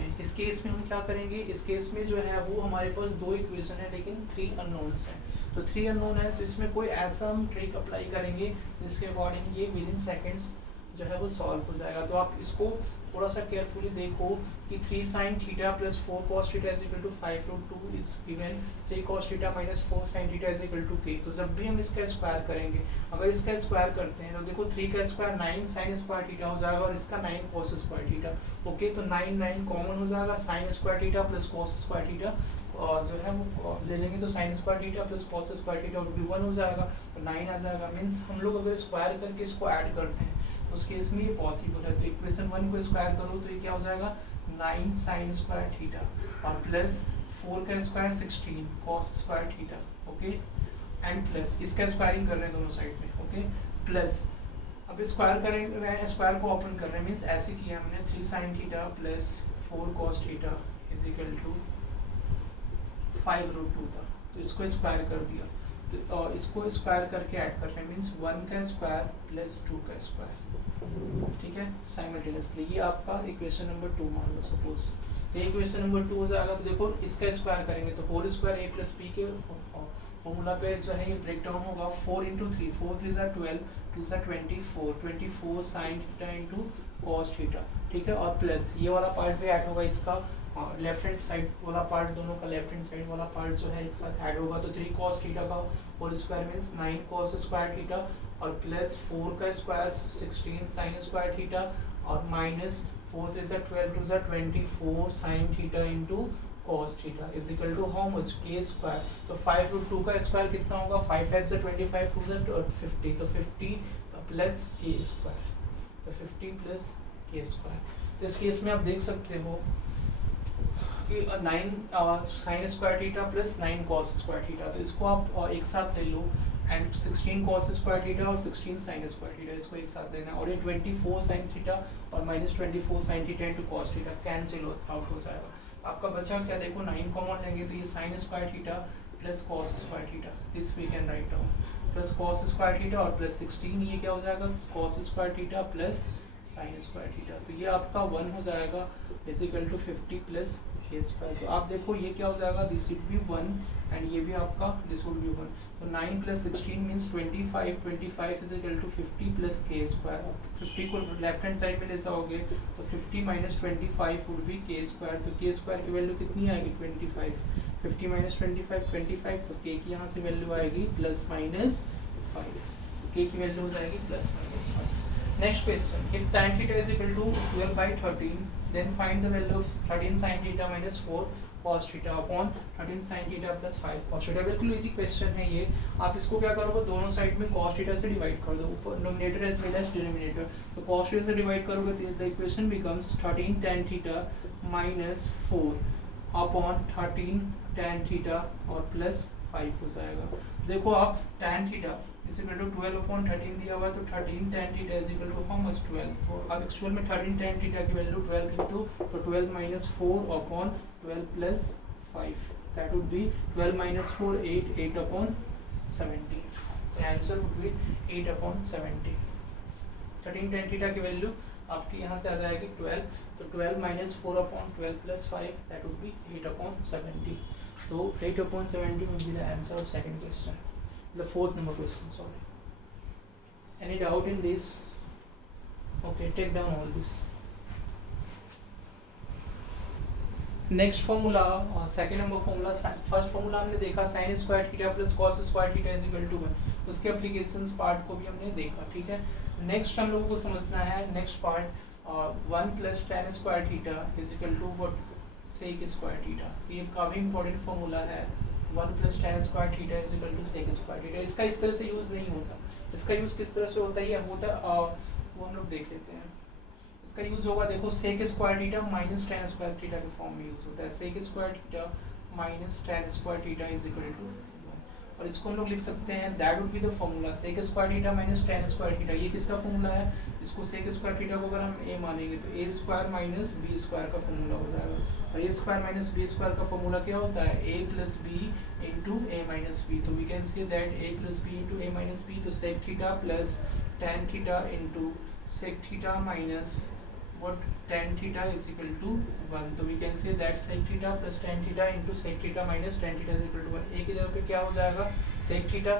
में हम क्या करेंगे, इस केस में जो है वो हमारे पास दो इक्वेशन है लेकिन 3 अननोन्स हैं। तो 3 अननोन है तो इसमें कोई ऐसा हम ट्रिक अप्लाई करेंगे जिसके अकॉर्डिंग ये विद इन सेकेंड्स जो है वो सॉल्व हो जाएगा। तो आप इसको थोड़ा सा केयरफुली देखो कि 3 sin theta plus 4 cos theta is equal to 5√2 is given 3 cos theta minus 4 sin theta is equal to k। तो जब भी हम इसका स्क्वायर करेंगे, अगर इसका स्क्वायर करते हैं तो देखो 3 का स्क्वायर 9 sin स्क्वायर थीटा हो जाएगा और इसका 9 cos स्क्वायर थीटा। ओके, तो 9 कॉमन हो जाएगा, sin square theta plus cos square theta जो है वो ले लेंगे तो sin square theta plus cos square theta वो भी 1 हो जाएगा, तो 9 आ जाएगा। मीन्स हम लोग अगर स्क्वायर करके इसको ऐड करते हैं तो उस केस में ये पॉसिबल है। तो इक्वेशन 1 को स्क्वायर करो तो ये क्या हो जाएगा 9 sin स्क्वायर थीटा और प्लस 4 का square 16 cos square theta. Okay, and plus इसका स्क्वायरिंग कर रहे हैं दोनों साइड में। ओके, प्लस अब स्क्वायर करेंगे, स्क्वायर को ओपन कर रहे हैं, मीन्स ऐसे किया हमने 3 sin theta plus 4 cos theta is equal to 5√2 था, तो इसको स्क्वायर कर दिया। तो इसको स्क्वायर करके ऐड कर रहे हैं, मीन्स 1 का स्क्वायर प्लस 2 का स्क्वायर। ठीक है, साइमल्टेनियसली ये आपका इक्वेशन नंबर 2 मान लो सपोज, ये इक्वेशन नंबर 2 हो जाएगा। तो देखो इसका स्क्वायर करेंगे तो whole square a plus b के फॉर्मूला पे जो है ये ब्रेक डाउन होगा 4 × 3 4 3 = 12 2 = 24 sin theta into cos theta. ठीक है, और प्लस ये वाला पार्ट भी ऐड होगा, इसका लेफ्ट हैंड साइड वाला पार्ट, दोनों का लेफ्ट हैंड साइड वाला पार्ट जो है एक साथ ऐड होगा। तो 3 cos थीटा का whole square means 9 cos square theta और प्लस 4 का स्क्वायर 16 sin स्क्वायर थीटा और minus 4 3 = 12 2 = 24 sin theta into cos theta is equal to how much k square. तो 5√2 का स्क्वायर कितना होगा, 5 5 = 25 2 = 50, तो 50 प्लस k स्क्वायर, तो 50 प्लस k स्क्वायर। तो इस केस में आप देख सकते हो कि 9 sin square theta plus 9 cos square theta, तो इसको आप एक साथ ले लो एंड 16 cos स्क्वायर थीटा और 16 sin स्क्वायर थीटा इसको एक साथ लेना, और ये 24 sin थीटा और minus 24 sin theta into cos theta cancel out हो जाएगा। आपका बचा क्या, देखो 9 कॉमन लेंगे तो ये sin square theta plus cos square theta, this we can write down, plus cos square theta और प्लस 16 ये क्या हो जाएगा cos square theta plus sin square theta. तो ये आपका 1 हो जाएगा is equal to 50 plus k square. तो आप देखो ये क्या हो जाएगा, दिस वुड बी 1 एंड ये भी आपका दिस वुड बी 1। तो 9 plus 16 means 25 is equal to 50 plus k square. 50 को लेफ्ट हैंड साइड में ले जाओगे तो 50 minus 25 would be k square. तो k स्क्वायर की वैल्यू कितनी आएगी 25, 50 माइनस 25 तो k की यहाँ से वैल्यू आएगी प्लस माइनस 5, k की वैल्यू हो जाएगी plus minus 5। Next question, if tan theta is equal to 12/13, then find the value of 13 sin theta minus 4 cos theta upon 13 sin theta plus 5 cos theta। बिल्कुल इजी क्वेश्चन है ये। आप इसको क्या करोगे, दोनों साइड में cos theta से डिवाइड कर दो, ऊपर nominator as well as denominator. तो cos theta से डिवाइड करोगे तो the equation becomes 13 tan theta minus 4 upon 13 tan theta और प्लस 5 हो जाएगा। देखो आप tan theta is equal to 12/13 दिया हुआ है, तो 13 tan theta is equal to how much 12। तो अब एक्चुअल में 13 tan थीटा की वैल्यू 12 इंटू तो 12 minus 4 upon 12 plus 5, that would be 12 minus 4 8 upon 17। तो answer would be 8/17। 13 tan theta की वैल्यू आपकी यहाँ से आ जाएगी 12, तो 12 minus 4 upon 12 plus 5 that would be 8/17। तो 8/17 would be the answer of second question, the fourth number question, sorry. Any doubt in this? Okay, take down all this. Next formula, second number formula, first formula हमने देखा sin square theta plus cos square theta is equal to 1, उसके एप्लीकेशंस पार्ट को भी हमने देखा। ठीक है, नेक्स्ट हम लोगों को समझना है next part 1 plus tan square theta is equal to what sec square theta. ये काफ़ी इंपॉर्टेंट फॉर्मूला है, 1 plus tan square theta is equal to sec square theta. इसका इस तरह से यूज़ नहीं होता, इसका यूज़ किस तरह से होता है ये होता वो हम लोग देख लेते हैं। इसका यूज़ होगा, देखो sec square theta minus tan square theta के फॉर्म में यूज़ होता है, sec square theta minus tan square theta is equal to 1। और इसको हम लोग लिख सकते हैं that would be the formula sec square theta minus tan square theta. ये किसका फॉर्मूला है, इसको sec स्क्वायर थीटा को अगर हम a मानेंगे तो a square minus b square का फॉर्मूला हो जाएगा, और a square minus b square का फॉर्मूला क्या होता है a plus b into a minus b। तो we can say that a plus b into a minus b, तो sec theta plus tan theta into sec theta minus what tan theta is equal to 1. तो we can say that sec theta plus tan theta into sec theta minus tan theta is equal to 1. a की जगह पे क्या हो जाएगा sec theta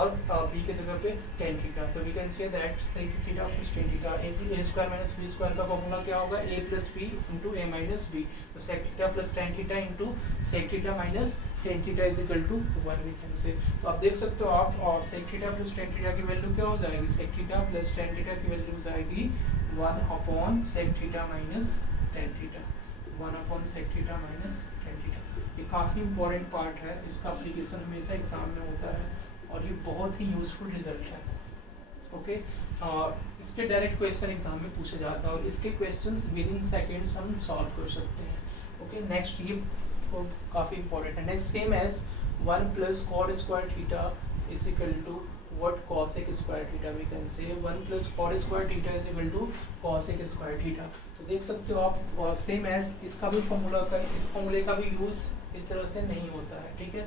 और b की जगह पे tan theta. तो we can say that sec theta plus tan theta a square minus b square का फॉर्मूला क्या होगा a plus b into a minus b. तो sec theta plus tan theta into sec theta minus tan theta is equal to 1 we can say. तो आप देख सकते हो आप और sec theta plus tan theta की वैल्यू क्या हो जाएगी, sec theta plus tan theta की वैल्यू हो जाएगी 1 upon sec theta minus tan theta. 1 upon sec theta minus tan theta. ये काफ़ी इंपॉर्टेंट पार्ट है, इसका एप्लीकेशन हमेशा एग्जाम में होता है और ये बहुत ही यूजफुल रिजल्ट है. ओके इस पे डायरेक्ट क्वेश्चन एग्जाम में पूछा जाता है और इसके क्वेश्चंस विद इन सेकेंड्स हम सॉल्व कर सकते हैं. ओके नेक्स्ट ये काफ़ी इंपॉर्टेंट है. Next same as 1 plus cot square theta is equal to what cosec square theta. We can say 1 plus cot square theta is equal to cosec square theta. तो देख सकते हो आप सेम एज इसका भी फॉर्मूला का इस फॉर्मूले का भी यूज़ इस तरह से नहीं होता है. ठीक है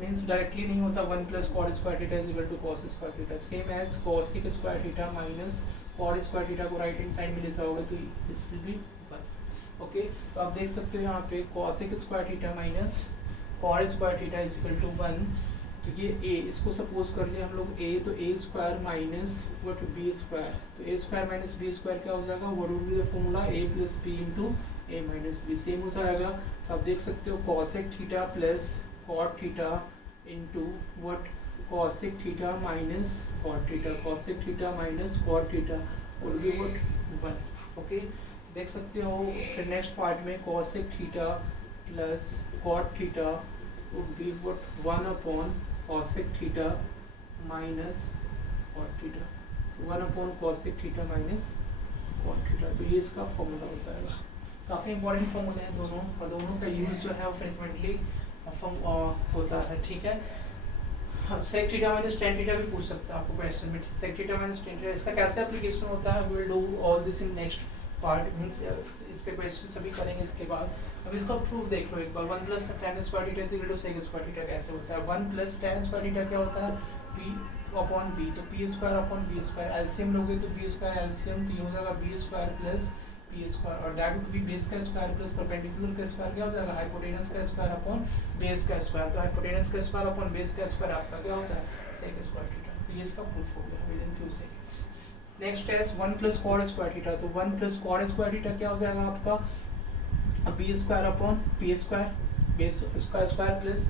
मीन्स डायरेक्टली नहीं होता 1 plus cot square theta is equal to cos square theta. Same as cosec square theta minus cot square theta को राइट हैंड साइड में ले जाओगे तो दिस विल बी 1. ओके तो आप देख सकते हो यहाँ पे cosec square theta minus cot square theta is equal to 1. तो ये a इसको सपोज कर लिया हम लोग a तो a square minus what b square. तो a square minus b square क्या हो जाएगा, what would be the formula a plus b into a minus b. Same हो जाएगा. तो आप देख सकते हो cosec theta plus cot theta into what cosec theta minus cot theta. cosec theta minus cot theta would B what 1. Okay देख सकते हो. फिर नेक्स्ट पार्ट में cosec theta plus cot theta would be what 1 upon cosec theta minus cot theta. 1 upon cosec theta minus cot theta. तो ये इसका फॉर्मूला हो जाएगा. काफ़ी इंपॉर्टेंट फॉर्मूले हैं दोनों और दोनों का यूज़ जो है वो फ्रिक्वेंटली होता है. ठीक है sec theta minus tan theta भी पूछ सकता है आपको क्वेश्चन में. sec theta minus tan theta इसका कैसे एप्लीकेशन होता है, we'll do all this in next part. Means इस पे क्वेश्चन सभी करेंगे इसके बाद. अब इसका प्रूफ देख लो एक बार. 1 plus tan square theta is equal to sec square theta कैसे होता है. 1 plus tan square theta क्या होता है, p upon b. तो p square upon b square LCM लोगे तो b स्क्वायर एलसीएम तो ये हो जाएगा b square plus p square और दैट वुड बी बेस का स्क्वायर प्लस परपेंडिकुलर का स्क्वायर क्या हो जाएगा, हाइपोटेनस का स्क्वायर अपॉन बेस का स्क्वायर. तो हाइपोटेनस का स्क्वायर अपॉन बेस का स्क्वायर आपका क्या होता है, sec square theta. तो ये इसका प्रूफ हो गया with in few seconds. Next है 1 plus cot square theta. तो 1 plus cot square theta क्या हो जाएगा आपका, b square upon p square base का स्क्वायर प्लस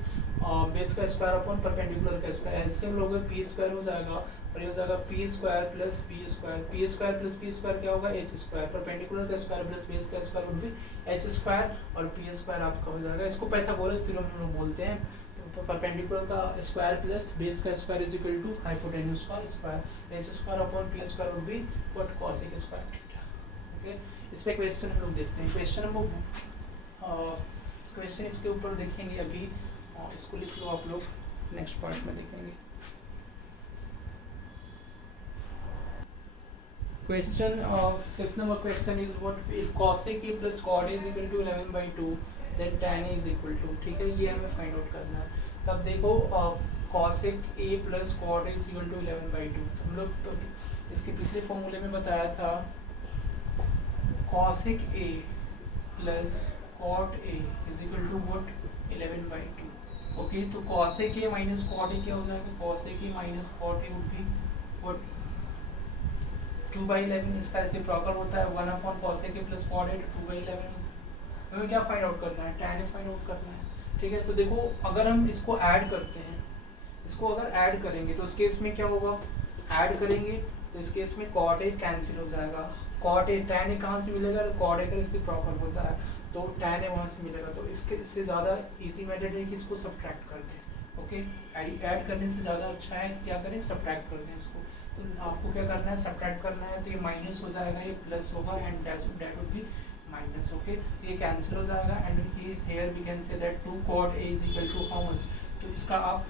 बेस का स्क्वायर अपॉन परपेंडिकुलर का स्क्वायर. एलसीएम लोगे p स्क्वायर हो जाएगा और ये हो जाएगा p square plus p square. p square plus p square क्या होगा, h स्क्वायर. परपेंडिकुलर का स्क्वायर प्लस बेस का square would B h square और p स्क्वायर आपका हो जाएगा. इसको पाइथागोरस थ्योरम हम लोग बोलते हैं. तो परपेंडिकुलर का स्क्वायर प्लस बेस का square is equal to hypotenuse का square. h square upon p square would be what cosec square theta. Okay इस पे क्वेश्चन हम लोग देखते हैं. क्वेश्चन हम क्वेश्चन इसके ऊपर देखेंगे अभी. इसको लिख लो आप लोग, नेक्स्ट पार्ट में देखेंगे. Question 5th number question is what if cosec a plus cot a is equal to 11/2 then tan a is equal to. ठीक है ये हमें फाइंड आउट करना है. तब देखो cosec a plus cot a is equal to 11/2. हम लोग तो इसके पिछले फॉर्मूले में बताया था cosec a plus cot a is equal to what 11/2. Okay तो cosec a minus cot a क्या हो जाएगा, cosec a minus cot a would be what 2/11. इसका ऐसे प्रॉब्लम होता है 1 upon cosec a plus cot a 2/11. हमें क्या फाइंड आउट करना है, tan a फाइंड आउट करना है. ठीक है तो देखो अगर हम इसको ऐड करते हैं, इसको अगर ऐड करेंगे तो उस केस में क्या होगा, ऐड करेंगे तो इस केस में cot a कैंसिल हो जाएगा. cot a tan a कहाँ से मिलेगा, cot a का इससे प्रॉपर होता है तो tan a वहाँ से मिलेगा. तो इससे ज़्यादा इजी मेथड है कि इसको सब्ट्रैक्ट कर दें. ओके ऐड करने से ज़्यादा अच्छा है क्या करें, सब्ट्रैक्ट कर दें इसको. तो आपको क्या करना है, सब्ट्रैक्ट करना है. तो ये माइनस हो जाएगा, ये प्लस होगा and that would be minus. Okay ये कैंसिल हो जाएगा and here we can say that 2 cot a is equal to how much. तो इसका आप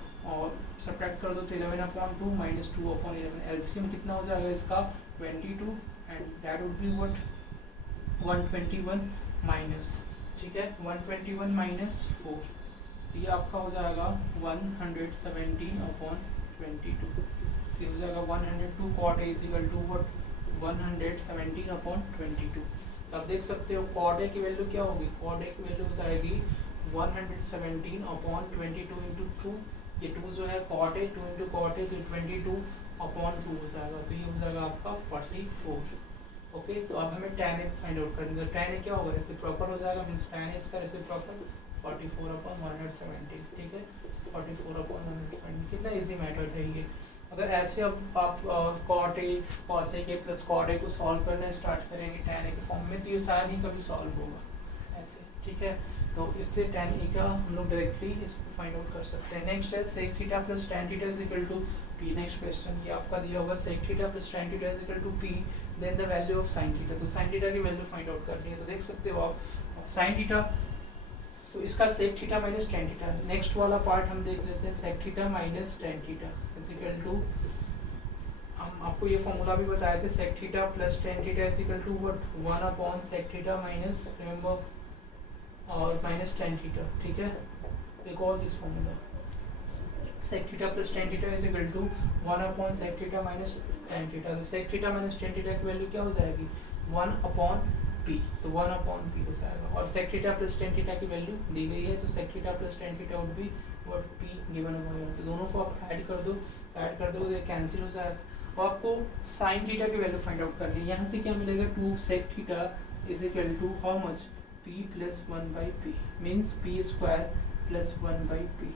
सब्ट्रैक्ट कर दो तो 11/2 minus 2/11. एलसीएम कितना हो जाएगा इसका 22 and that would be what 121 minus. ठीक है 121 माइनस 4 तो ये आपका हो जाएगा 117/22. ये हो जाएगा 102 cot a is equal to what 117 upon 22। तो आप देख सकते हो कॉट ए की वैल्यू क्या होगी, कॉट ए की वैल्यू हो जाएगी 117 अपॉन 22 इंटू 2, ये 2 जो है cot A, 2 into cot A तो 22 अपॉन 2 हो जाएगा, तो ये हो जाएगा आपका 44। ओके, तो अब हमें tan ए फाइंड आउट करनी है। तो tan ए क्या होगा, रेसिप्रोकल हो जाएगा, मींस tan ए इसका रेसिप्रोकल 44 अपॉन 117, ठीक है, 44 अपॉन 117। कितना इजी मेथड है ये। अगर ऐसे अब आप कॉट ए कॉस ए के प्लस कॉट ए को सॉल्व करना स्टार्ट करेंगे tan ए के फॉर्म में, तो ये शायद ही कभी सॉल्व होगा ऐसे, ठीक है। तो इसलिए tan ए का हम लोग डायरेक्टली इसको फाइंड आउट कर सकते हैं। नेक्स्ट है sec theta plus tan theta is equal to p। Next question ये आपका दिया होगा sec theta plus tan theta is equal to p, then the value of sin theta. तो sin थीटा की वैल्यू फाइंड आउट करनी है, तो देख सकते हो आप sin थीटा, तो इसका sec theta minus tan theta. Next वाला पार्ट हम देख लेते हैं, sec theta minus tan theta is equal to, हम आपको ये फॉर्मूला भी बताए थे, sec theta plus tan theta is equal to what, 1 upon sec theta minus, remember, और माइनस tan थीटा, ठीक है। Recall this formula, sec theta plus tan theta is equal to 1 upon sec theta minus tan theta. तो sec theta minus tan theta की वैल्यू क्या हो जाएगी, 1 अपॉन p, तो 1 अपॉन p हो जाएगा। और sec theta plus tan theta की वैल्यू दी गई है, तो sec theta plus tan theta would be what, p given होगा। तो दोनों को आप ऐड कर दो, ऐड कर दो तो कैंसिल हो जाएगा। और आपको sin थीटा की वैल्यू फाइंड आउट करनी है। यहाँ से क्या मिलेगा, 2 sec theta is equal to how much, p plus 1 by p, means p square plus 1 by p,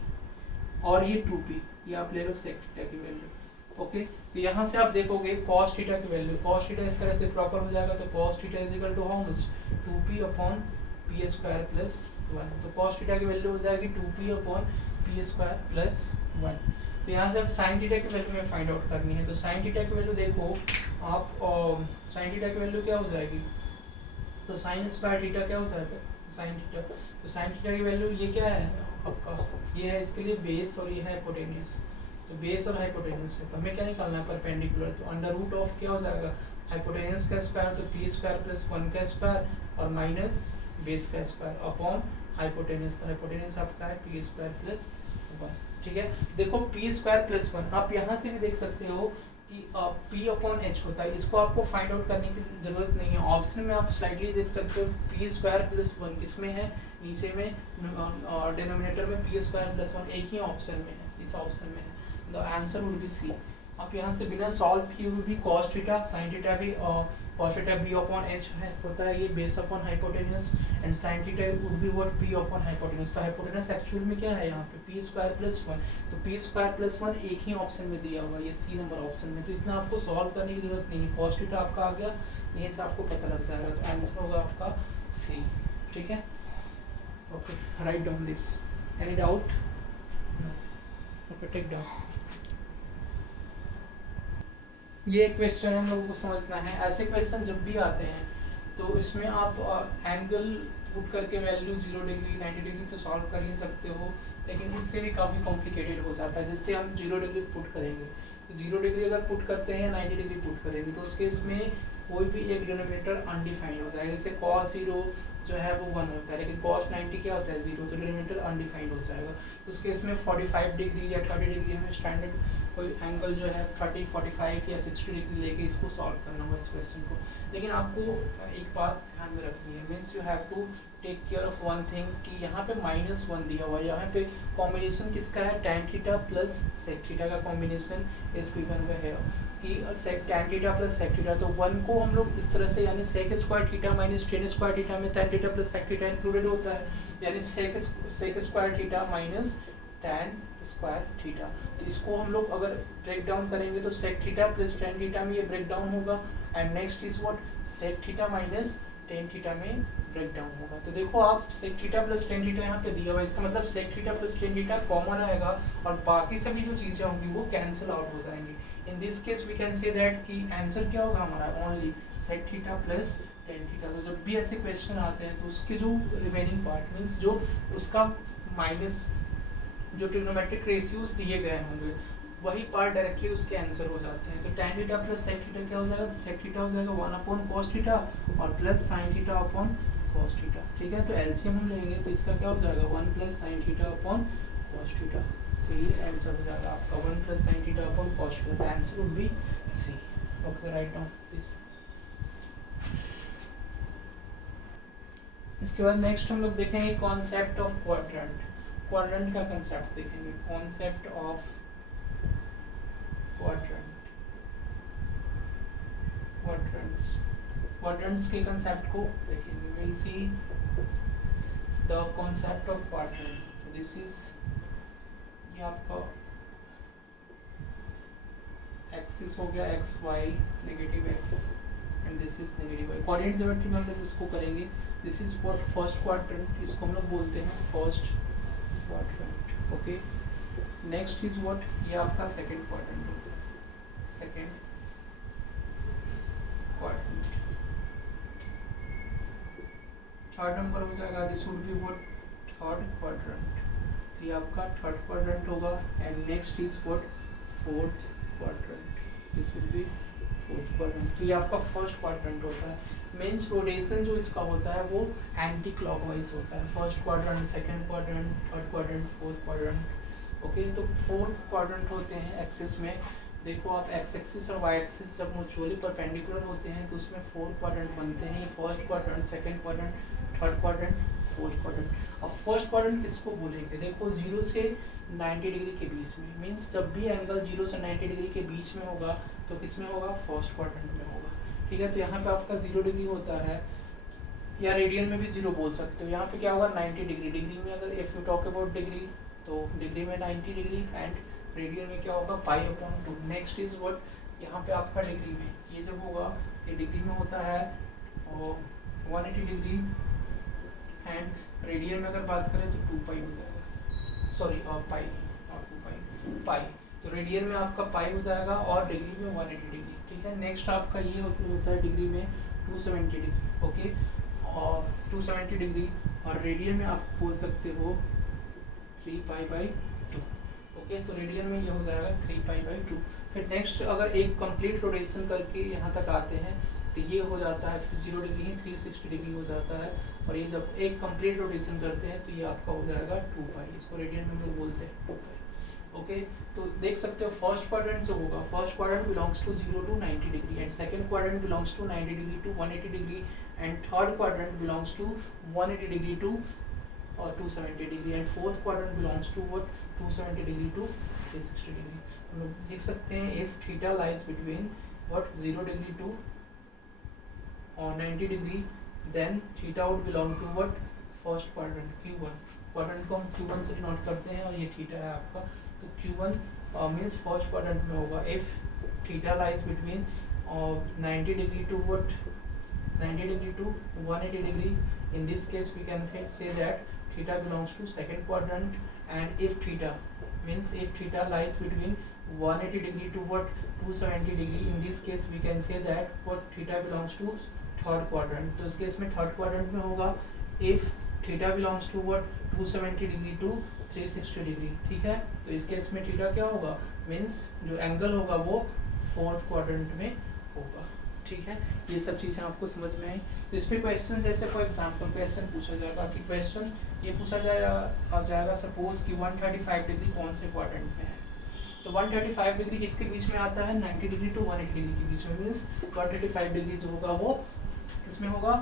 और ये 2p, ये आप ले लो sec थीटा की वैल्यू। ओके, तो यहाँ से आप देखोगे cos थीटा की वैल्यू, cos थीटा इस तरह से प्रॉपर हो जाएगा, तो cos theta is equal to how much, 2p upon p square plus 1। तो cos थीटा की वैल्यू हो जाएगी 2p upon p square plus 1। तो यहाँ से अब sin थीटा की वैल्यू में फाइंड आउट करनी है। तो sin थीटा की वैल्यू देखो आप, sin थीटा की वैल्यू क्या हो जाएगी, तो sin स्क्वायर थीटा क्या हो जाएगा, sin थीटा। तो sin थीटा की वैल्यू ये क्या है आपका, ये है इसके लिए बेस और ये है हाइपोटेन्यूस। तो बेस और हाइपोटेन्यूस है, तो हमें क्या निकालना है, परपेंडिकुलर। तो अंडर रूट ऑफ क्या हो जाएगा, हाइपोटेन्यूस का स्क्वायर, तो p स्क्वायर प्लस 1 का स्क्वायर और माइनस बेस का स्क्वायर अपॉन हाइपोटेन्यूस। तो हाइपोटेन्यूस आपका है p स्क्वायर प्लस 1, ठीक है। देखो p स्क्वायर प्लस 1, आप यहाँ से भी देख सकते हो कि p अपॉन h होता है, इसको आपको फाइंड आउट करने की जरूरत नहीं है। ऑप्शन में आप स्लाइडली देख सकते हो p स्क्वायर प्लस 1 किसमें है, नीचे में डिनोमिनेटर में p स्क्वायर प्लस 1 एक ही ऑप्शन में है, इस ऑप्शन में है। The answer would be C. आप यहाँ से बिना सॉल्व किए हुए भी cos थीटा sin थीटा भी cos theta b upon h है होता है, ये base upon hypotenuse, and sin theta would be what, p upon hypotenuse. तो हाइपोटेन्यूस एक्चुअल में क्या है यहाँ पे, p स्क्वायर प्लस 1। तो p स्क्वायर प्लस 1 एक ही ऑप्शन में दिया हुआ है, ये सी नंबर ऑप्शन में। तो इतना आपको सॉल्व करने की जरूरत नहीं है, cos थीटा आपका आ गया, यहीं से आपको पता लग जाएगा। तो आंसर होगा आपका सी, ठीक है। Okay, write down this. Any doubt? Okay, take down. ये क्वेश्चन हम लोगों को समझना है। ऐसे क्वेश्चन जब भी आते हैं तो इसमें आप एंगल पुट करके वैल्यू 0 डिग्री 90 डिग्री तो सॉल्व कर ही सकते हो, लेकिन इससे भी काफ़ी कॉम्प्लिकेटेड हो जाता है। जैसे हम 0 डिग्री पुट करेंगे, तो 0 डिग्री अगर पुट करते हैं 90 डिग्री पुट करेंगे, तो उस केस में कोई भी एक डिनोमिनेटर अनडिफाइंड हो जाएगा। जैसे cos 0 जो है वो 1 होता है, लेकिन cos 90 क्या होता है 0, तो डिनोमिनेटर अनडिफाइंड हो जाएगा। उस केस में 45 डिग्री या 30 डिग्री हमें स्टैंडर्ड कोई एंगल जो है 30, 45 या 60 डिग्री लेके इसको सॉल्व करना होगा इस क्वेश्चन को। लेकिन आपको एक बात ध्यान में रखनी है, means you have to take care of one thing कि यहाँ पे -1 दिया हुआ है, यहाँ पे कॉम्बिनेशन किसका है, tan theta plus sec theta का कॉम्बिनेशन इस गिवन में है कि tan theta plus sec theta. तो 1 को हम लोग इस तरह से, यानी sec square theta minus tan square theta में tan theta plus sec theta included होता है, यानी sec square theta minus tan square theta. तो इसको हम लोग अगर ब्रेक डाउन करेंगे तो sec theta plus tan theta में ये ब्रेक डाउन होगा, and next is what, sec theta minus tan theta में ब्रेक डाउन होगा। तो देखो आप sec theta plus tan theta यहाँ पे दिया हुआ है, इसका मतलब sec theta plus tan theta common आएगा और बाकी सभी जो चीजें होंगी वो कैंसिल आउट हो जाएंगी। In this case we can say that कि आंसर क्या होगा हमारा, only sec theta plus tan theta. तो जब भी ऐसे क्वेश्चन आते हैं तो उसके जो रिमेनिंग पार्ट मीन्स जो उसका माइनस जो ट्रिग्नोमेट्रिक रेशियोज दिए गए होंगे वही पार्ट डायरेक्टली उसके आंसर हो जाते हैं। तो tan theta plus sec theta क्या हो जाएगा, तो sec थीटा हो जाएगा 1 अपॉन cos थीटा और plus sin theta upon cos theta, ठीक है। तो एलसीएम हम लेंगे तो इसका क्या हो जाएगा 1 plus sin theta upon cos theta. तो ये आंसर हो जाएगा आपका 1 plus sin theta upon cos theta. The answer would be C. Okay, write down this. इसके बाद नेक्स्ट हम लोग देखेंगे कॉन्सेप्ट ऑफ क्वाड्रेंट। क्वाड्रेंट का कंसेप्ट देखेंगे, कॉन्सेप्ट ऑफ क्वाड्रेंट, क्वाड्रेंट्स के कंसेप्ट को देखेंगे। Will see the concept of quadrant. This is ये आपका एक्सिस हो गया X Y negative x and this is negative Y. Coordinate geometry में हम लोग इसको करेंगे। This is what first quadrant, इसको हम लोग बोलते हैं first quadrant. Okay, next is what, ये आपका सेकंड क्वाड्रेंट होता है, सेकंड क्वाड्रेंट। थर्ड नंबर हो जाएगा, this would be what third quadrant, तो ये आपका थर्ड क्वाड्रेंट होगा। And next is what fourth quadrant, this will be fourth quadrant. तो ये आपका फर्स्ट क्वाड्रेंट होता है। मीन्स रोटेशन जो इसका होता है वो एंटी क्लॉकवाइज होता है। First quadrant, second quadrant, third quadrant, fourth quadrant. Okay, तो फोर्थ क्वाड्रेंट होते हैं एक्सिस में। देखो आप एक्स एक्सिस और वाई एक्सिस जब म्यूचुअली परपेंडिकुलर होते हैं तो उसमें फोर्थ क्वाड्रेंट बनते हैं। ये first quadrant, second quadrant, third quadrant, fourth quadrant. अब फर्स्ट क्वाड्रेंट किसको बोलेंगे? देखो 0 से 90 डिग्री के बीच में, मीन्स जब भी एंगल 0 से 90 डिग्री के बीच में होगा तो किस में होगा? फर्स्ट क्वाड्रेंट में होगा। ठीक है, तो यहाँ पे आपका 0 डिग्री होता है, या रेडियन में भी 0 बोल सकते हो। यहाँ पे क्या होगा? 90 डिग्री। डिग्री में अगर if you talk about degree, तो डिग्री में 90 डिग्री एंड रेडियन में क्या होगा? π/2। नेक्स्ट इज व्हाट, यहाँ पे आपका डिग्री में ये जब होगा, ये डिग्री में होता है 180 डिग्री एंड रेडियन में अगर बात करें तो 2π हो जाएगा, सॉरी पाई, और 2π, तो रेडियन में आपका पाई हो जाएगा और डिग्री में 180 डिग्री। ठीक है, नेक्स्ट आपका ये होता है डिग्री में 270 डिग्री। ओके, और 270 डिग्री और रेडियन में आप बोल सकते हो 3π/2। ओके, तो रेडियन में ये हो जाएगा 3π/2। फिर नेक्स्ट अगर एक कंप्लीट रोटेशन करके यहाँ तक आते हैं तो ये हो जाता है फिर 0 डिग्री ही 360 डिग्री हो जाता है। और ये जब एक कंप्लीट रोटेशन करते हैं तो ये आपका हो जाएगा 2π, इसको रेडियन में हम लोग बोलते हैं 2π। ओके, तो देख सकते हो फर्स्ट क्वाड्रेंट जो होगा, first quadrant belongs to 0 to 90 degree and second quadrant belongs to 90 degree to 180 degree and third quadrant belongs to 180 degree to 270 degree and fourth quadrant belongs to what 270 degree to 360 degree. हम लोग लिख सकते हैं if theta lies between what 0 degree to 90 degree then theta would belong to what first quadrant Q1। Quadrant को हम Q1 से डिनोट करते हैं और ये थीटा है आपका, तो Q1 मींस फर्स्ट क्वाड्रेंट में होगा। If theta lies between 90 degree to what 90 degree to 180 degree, in this case we can say that theta belongs to second quadrant, and if theta means if theta lies between 180 degree to what 270 degree, in this case we can say that what theta belongs to third quadrant। तो इस केस में थर्ड क्वाड्रेंट में होगा if theta belongs to what 270 degree to 360 degree. ठीक है, तो इस केस में थीटा क्या होगा? मीन्स जो एंगल होगा वो फोर्थ क्वाड्रेंट में होगा। ठीक है, ये सब चीज़ें आपको समझ में आई। तो इस पे क्वेश्चन जैसे फॉर एग्जांपल क्वेश्चन पूछा जाएगा कि क्वेश्चन ये पूछा जाएगा सपोज कि 135 डिग्री कौन से क्वाड्रेंट में है, तो 135 डिग्री किसके बीच में आता है? 90 डिग्री टू 180 डिग्री के बीच में। मीन्स 135 डिग्री जो होगा वो किसमें होगा?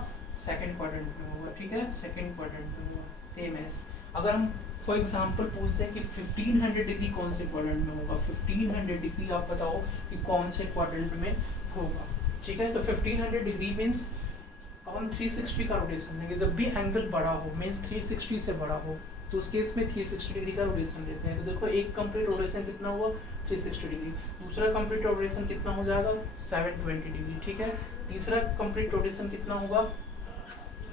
सेकंड क्वाड्रेंट में होगा। ठीक है, सेकंड क्वाड्रेंट में होगा। सेम एज अगर हम फॉर एग्जांपल पूछते हैं कि 1500 डिग्री कौन से क्वाड्रेंट में होगा, 1500 डिग्री आप बताओ कि कौन से क्वाड्रेंट में होगा। ठीक है, तो 1500 डिग्री मीन्स अब हम 360 का रोटेशन लेंगे। जब भी एंगल बड़ा हो मीन्स 360 से बड़ा हो तो उस केस में 360 डिग्री का रोटेशन लेते हैं। तो देखो एक कंप्लीट रोटेशन कितना हुआ? 360 डिग्री। दूसरा कंप्लीट रोटेशन कितना हो जाएगा? 720 डिग्री। ठीक है, तीसरा कंप्लीट रोटेशन कितना होगा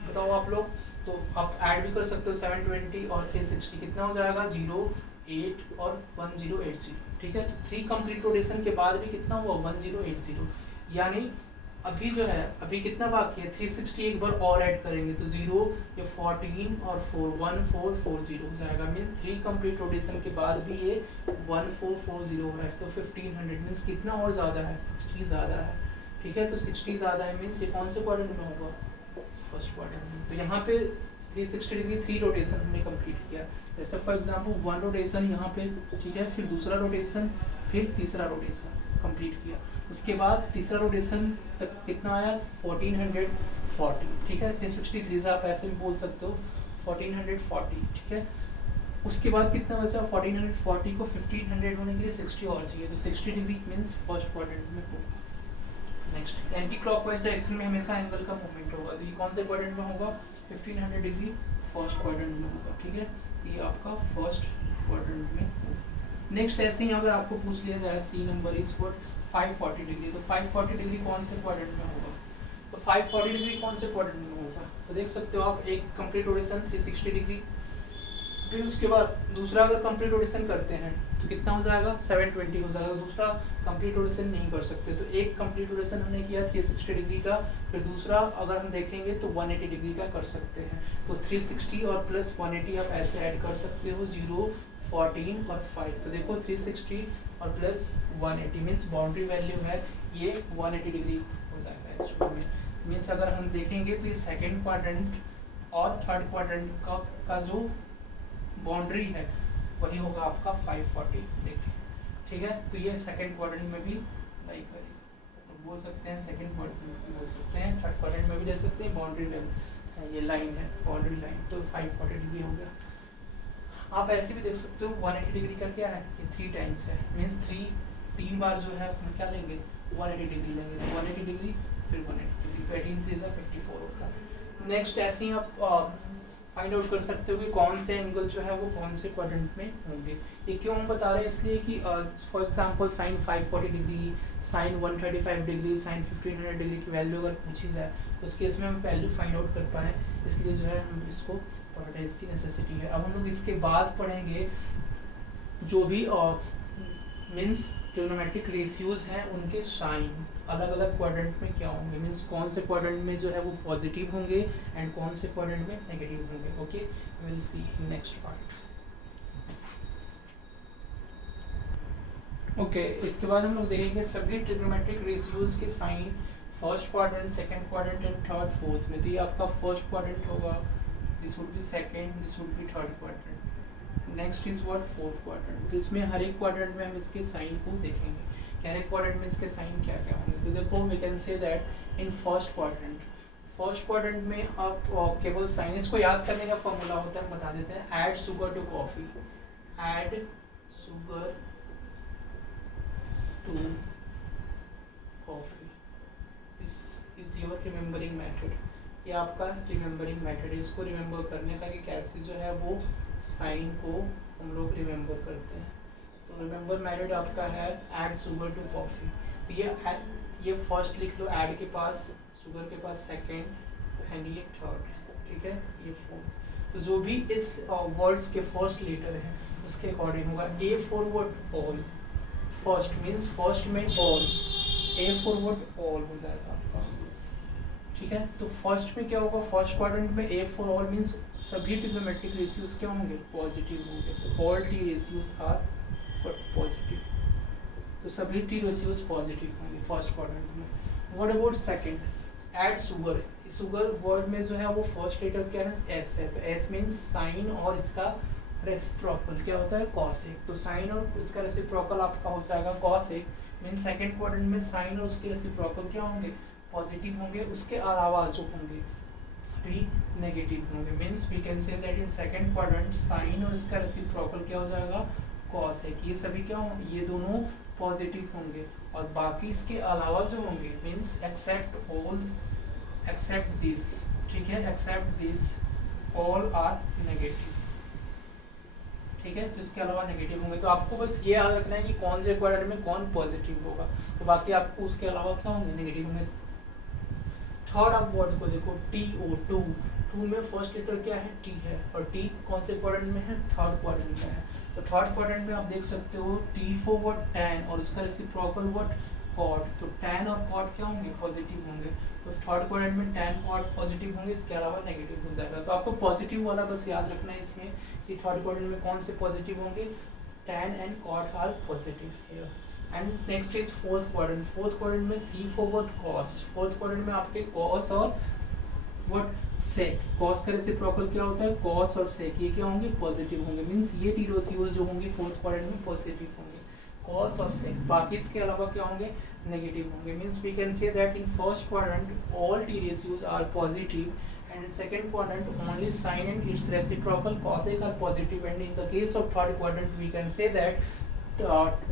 बताओ आप लोग? तो आप ऐड भी कर सकते हो 720 और 360 कितना हो जाएगा? 0, 8 और 1080। ठीक है, तो 3 कंप्लीट रोटेशन के बाद भी कितना हुआ? 1080। यानी अभी जो है अभी कितना बाकी है? 360 एक बार और ऐड करेंगे तो 0 ये 14 और 4 1440 हो जाएगा। मीन्स 3 कंप्लीट रोटेशन के बाद भी ये 1440 हो रहा है। तो 1500 मीन्स कितना और ज़्यादा है? 60 ज़्यादा है। ठीक है, तो 60 ज़्यादा है मीन्स ये कौन से क्वाड्रेंट में होगा? फर्स्ट क्वाड्रेंट में। तो यहाँ पे 360 डिग्री 3 रोटेशन हमने कंप्लीट किया। जैसे फॉर एग्जांपल 1 रोटेशन यहाँ पे, ठीक है, फिर दूसरा रोटेशन, फिर तीसरा रोटेशन कंप्लीट किया। उसके बाद तीसरा रोटेशन तक कितना आया 1440, ठीक है, 363 से आप ऐसे भी बोल सकते हो 1440, ठीक है। उसके बाद कितना बचा 1440 को 1500 होने के लिए 60 और चाहिए, तो 60 डिग्री मीन्स फर्स्ट क्वाड्रेंट में होगा। नेक्स्ट एंटी क्लॉकवाइज डायरेक्शन में हमेशा एंगल का मूवमेंट होगा, तो ये कौन से क्वाड्रेंट में होगा 1500 डिग्री फर्स्ट क्वाड्रेंट में होगा, ठीक है, ये आपका फर्स्ट क्वाड्रेंट में होगा। नेक्स्ट ऐसे ही अगर आपको पूछ लिया जाए see number is for 540 degree, तो 540 डिग्री कौन से क्वाड्रेंट में होगा, तो 540 डिग्री कौन से क्वाड्रेंट में होगा, तो देख सकते हो आप एक कंप्लीट रोटेशन 360 डिग्री, फिर उसके बाद दूसरा अगर कंप्लीट रोटेशन करते हैं तो कितना हो जाएगा 720 हो जाएगा, दूसरा कंप्लीट रोटेशन नहीं कर सकते, तो एक कंप्लीट रोटेशन हमने किया 360 डिग्री का, फिर दूसरा अगर हम देखेंगे तो 180 डिग्री का कर सकते हैं, तो 360 और प्लस 180 आप ऐसे ऐड कर सकते हो 0, 14 और 5, तो देखो 360 और प्लस 180 मीन्स बाउंड्री वैल्यू है ये 180 डिग्री हो जाएगा एक्चुअल में, मीन्स अगर हम देखेंगे तो ये सेकेंड क्वाड्रेंट और थर्ड क्वाड्रेंट का जो बाउंड्री है वही होगा आपका 540 डिग्री, ठीक है, तो ये सेकंड क्वाड्रेंट में भी लाइक तो बोल सकते हैं, सेकंड क्वाड्रेंट में भी बोल सकते हैं, थर्ड क्वाड्रेंट में भी ले सकते हैं, बाउंड्री है ये लाइन है बाउंड्री लाइन, तो 540 डिग्री हो गया। आप ऐसे भी देख सकते हो 180 डिग्री का क्या है ये 3 टाइम्स है, मीन्स 3 बार जो है हम क्या लेंगे 180 डिग्री लेंगे, 180 डिग्री फिर 180 डिग्री, 18 3 54 होता है। नेक्स्ट ऐसे ही आप फाइंड आउट कर सकते हो कि कौन से एंगल जो है वो कौन से क्वाड्रेंट में होंगे। ये क्यों हम बता रहे हैं, इसलिए कि for example sine 540 degree, sine 135 degree, sine 1500 degree की वैल्यू अगर पूछी जाए तो उस केस में हम वैल्यू फाइंड आउट कर पाएँ, इसलिए जो है हम इसको पढ़ रहे हैं, इसकी नेसेसिटी है। अब हम लोग इसके बाद पढ़ेंगे जो भी मीन्स ट्रिग्नोमेट्रिक रेशियोज हैं उनके साइन अलग अलग क्वाड्रेंट में क्या होंगे, मीन्स कौन से क्वाड्रेंट में जो है वो पॉजिटिव होंगे एंड कौन से क्वाड्रेंट में नेगेटिव होंगे। Okay, will see in next part. Okay, इसके बाद हम लोग देखेंगे सभी ट्रिग्नोमेट्रिक रेशियोज के sign first quadrant, second quadrant and third fourth में। तो ये आपका फर्स्ट क्वाड्रेंट होगा, this would be second, this would be third quadrant, next is what fourth quadrant. तो इसमें हर एक क्वाड्रेंट में हम इसके साइन को देखेंगे कि हर एक क्वाड्रेंट में इसके साइन क्या क्या होंगे। तो देखो we can say that in first quadrant में आप केवल साइन, इसको याद करने का फॉर्मूला होता है, बता देते हैं, add sugar to coffee, add sugar to coffee, this is your remembering method. ये आपका रिमेम्बरिंग मेथड है, इसको रिमेम्बर करने का कि कैसे जो है वो साइन को हम लोग रिमेम्बर करते हैं। तो रिमेम्बर मेथड आपका है ऐड शुगर टू कॉफ़ी। तो ये फर्स्ट लिख लो, ऐड के पास शुगर के पास सेकंड एंड ये थर्ड, ठीक है, ये फोर्थ। तो जो भी इस वर्ड्स के फर्स्ट लेटर हैं उसके अकॉर्डिंग होगा। A for what all, first means first में all, A for what all हो जाएगा आपका, ठीक है। तो फर्स्ट में क्या होगा, फर्स्ट क्वाड्रेंट में ए फॉर ऑल मीन्स सभी ट्रिग्नोमेट्रिक रेशियोज क्या होंगे, पॉजिटिव होंगे। तो all T ratios are positive, तो सभी टी रेशियोज पॉजिटिव होंगे फर्स्ट क्वाड्रेंट में। What about second, add sugar, sugar word में जो है वो फर्स्ट लेटर क्या है, एस है। तो एस मीन्स साइन और इसका रेसिप्रोकल क्या होता है, कॉसेक। तो साइन और इसका रेसिप्रोकल आपका हो जाएगा कॉसेक, मीन्स सेकंड क्वाड्रेंट में साइन और उसके रेसिप्रोकल क्या होंगे, पॉजिटिव होंगे। उसके अलावा जो होंगे सभी नेगेटिव होंगे, means we can say that in second quadrant sine और इसका रेसिप्रोकल क्या हो जाएगा, कॉस है। ये सभी क्या होंगे, ये दोनों पॉजिटिव होंगे और बाकी इसके अलावा जो होंगे means except all, except this, ठीक है, except this all are negative, ठीक है। तो इसके अलावा नेगेटिव होंगे। तो आपको बस ये याद रखना है कि कौन से क्वाड्रेंट में कौन पॉजिटिव होगा, तो बाकी आपको उसके अलावा क्या होंगे, नेगेटिव होंगे। थर्ड आप वर्ड को देखो, टी ओ, टू में फर्स्ट लेटर क्या है, टी है, और टी कौन से क्वाड्रेंट में है, थर्ड क्वाड्रेंट में है। तो थर्ड क्वाड्रेंट में आप देख सकते हो टी फॉर व्हाट, टैन, और उसका रेसिप्रोकल व्हाट, कॉट। तो टैन और कॉट क्या होंगे, पॉजिटिव होंगे। तो थर्ड क्वाड्रेंट में टैन कॉट पॉजिटिव होंगे, इसके अलावा नेगेटिव हो जाएगा। तो आपको पॉजिटिव वाला बस याद रखना है इसमें कि थर्ड क्वाड्रेंट में कौन से पॉजिटिव होंगे, tan and cot are positive here. And next is fourth quadrant. Fourth quadrant में C for what, cos. Fourth quadrant में आपके कॉस और व्हाट, सेक। कॉस का रेसिप्रोकल क्या होता है, कॉस और सेक, ये क्या होंगे, पॉजिटिव होंगे। मींस ये टी रेशियोज जो होंगे फोर्थ क्वाड्रेंट में पॉजिटिव होंगे। cos और sec, बाकी इसके अलावा क्या होंगे, नेगेटिव होंगे. Means we can say that in first quadrant all T ratios are positive, and in second quadrant only sine and its reciprocal cosec are positive, and in the case of third quadrant we can say that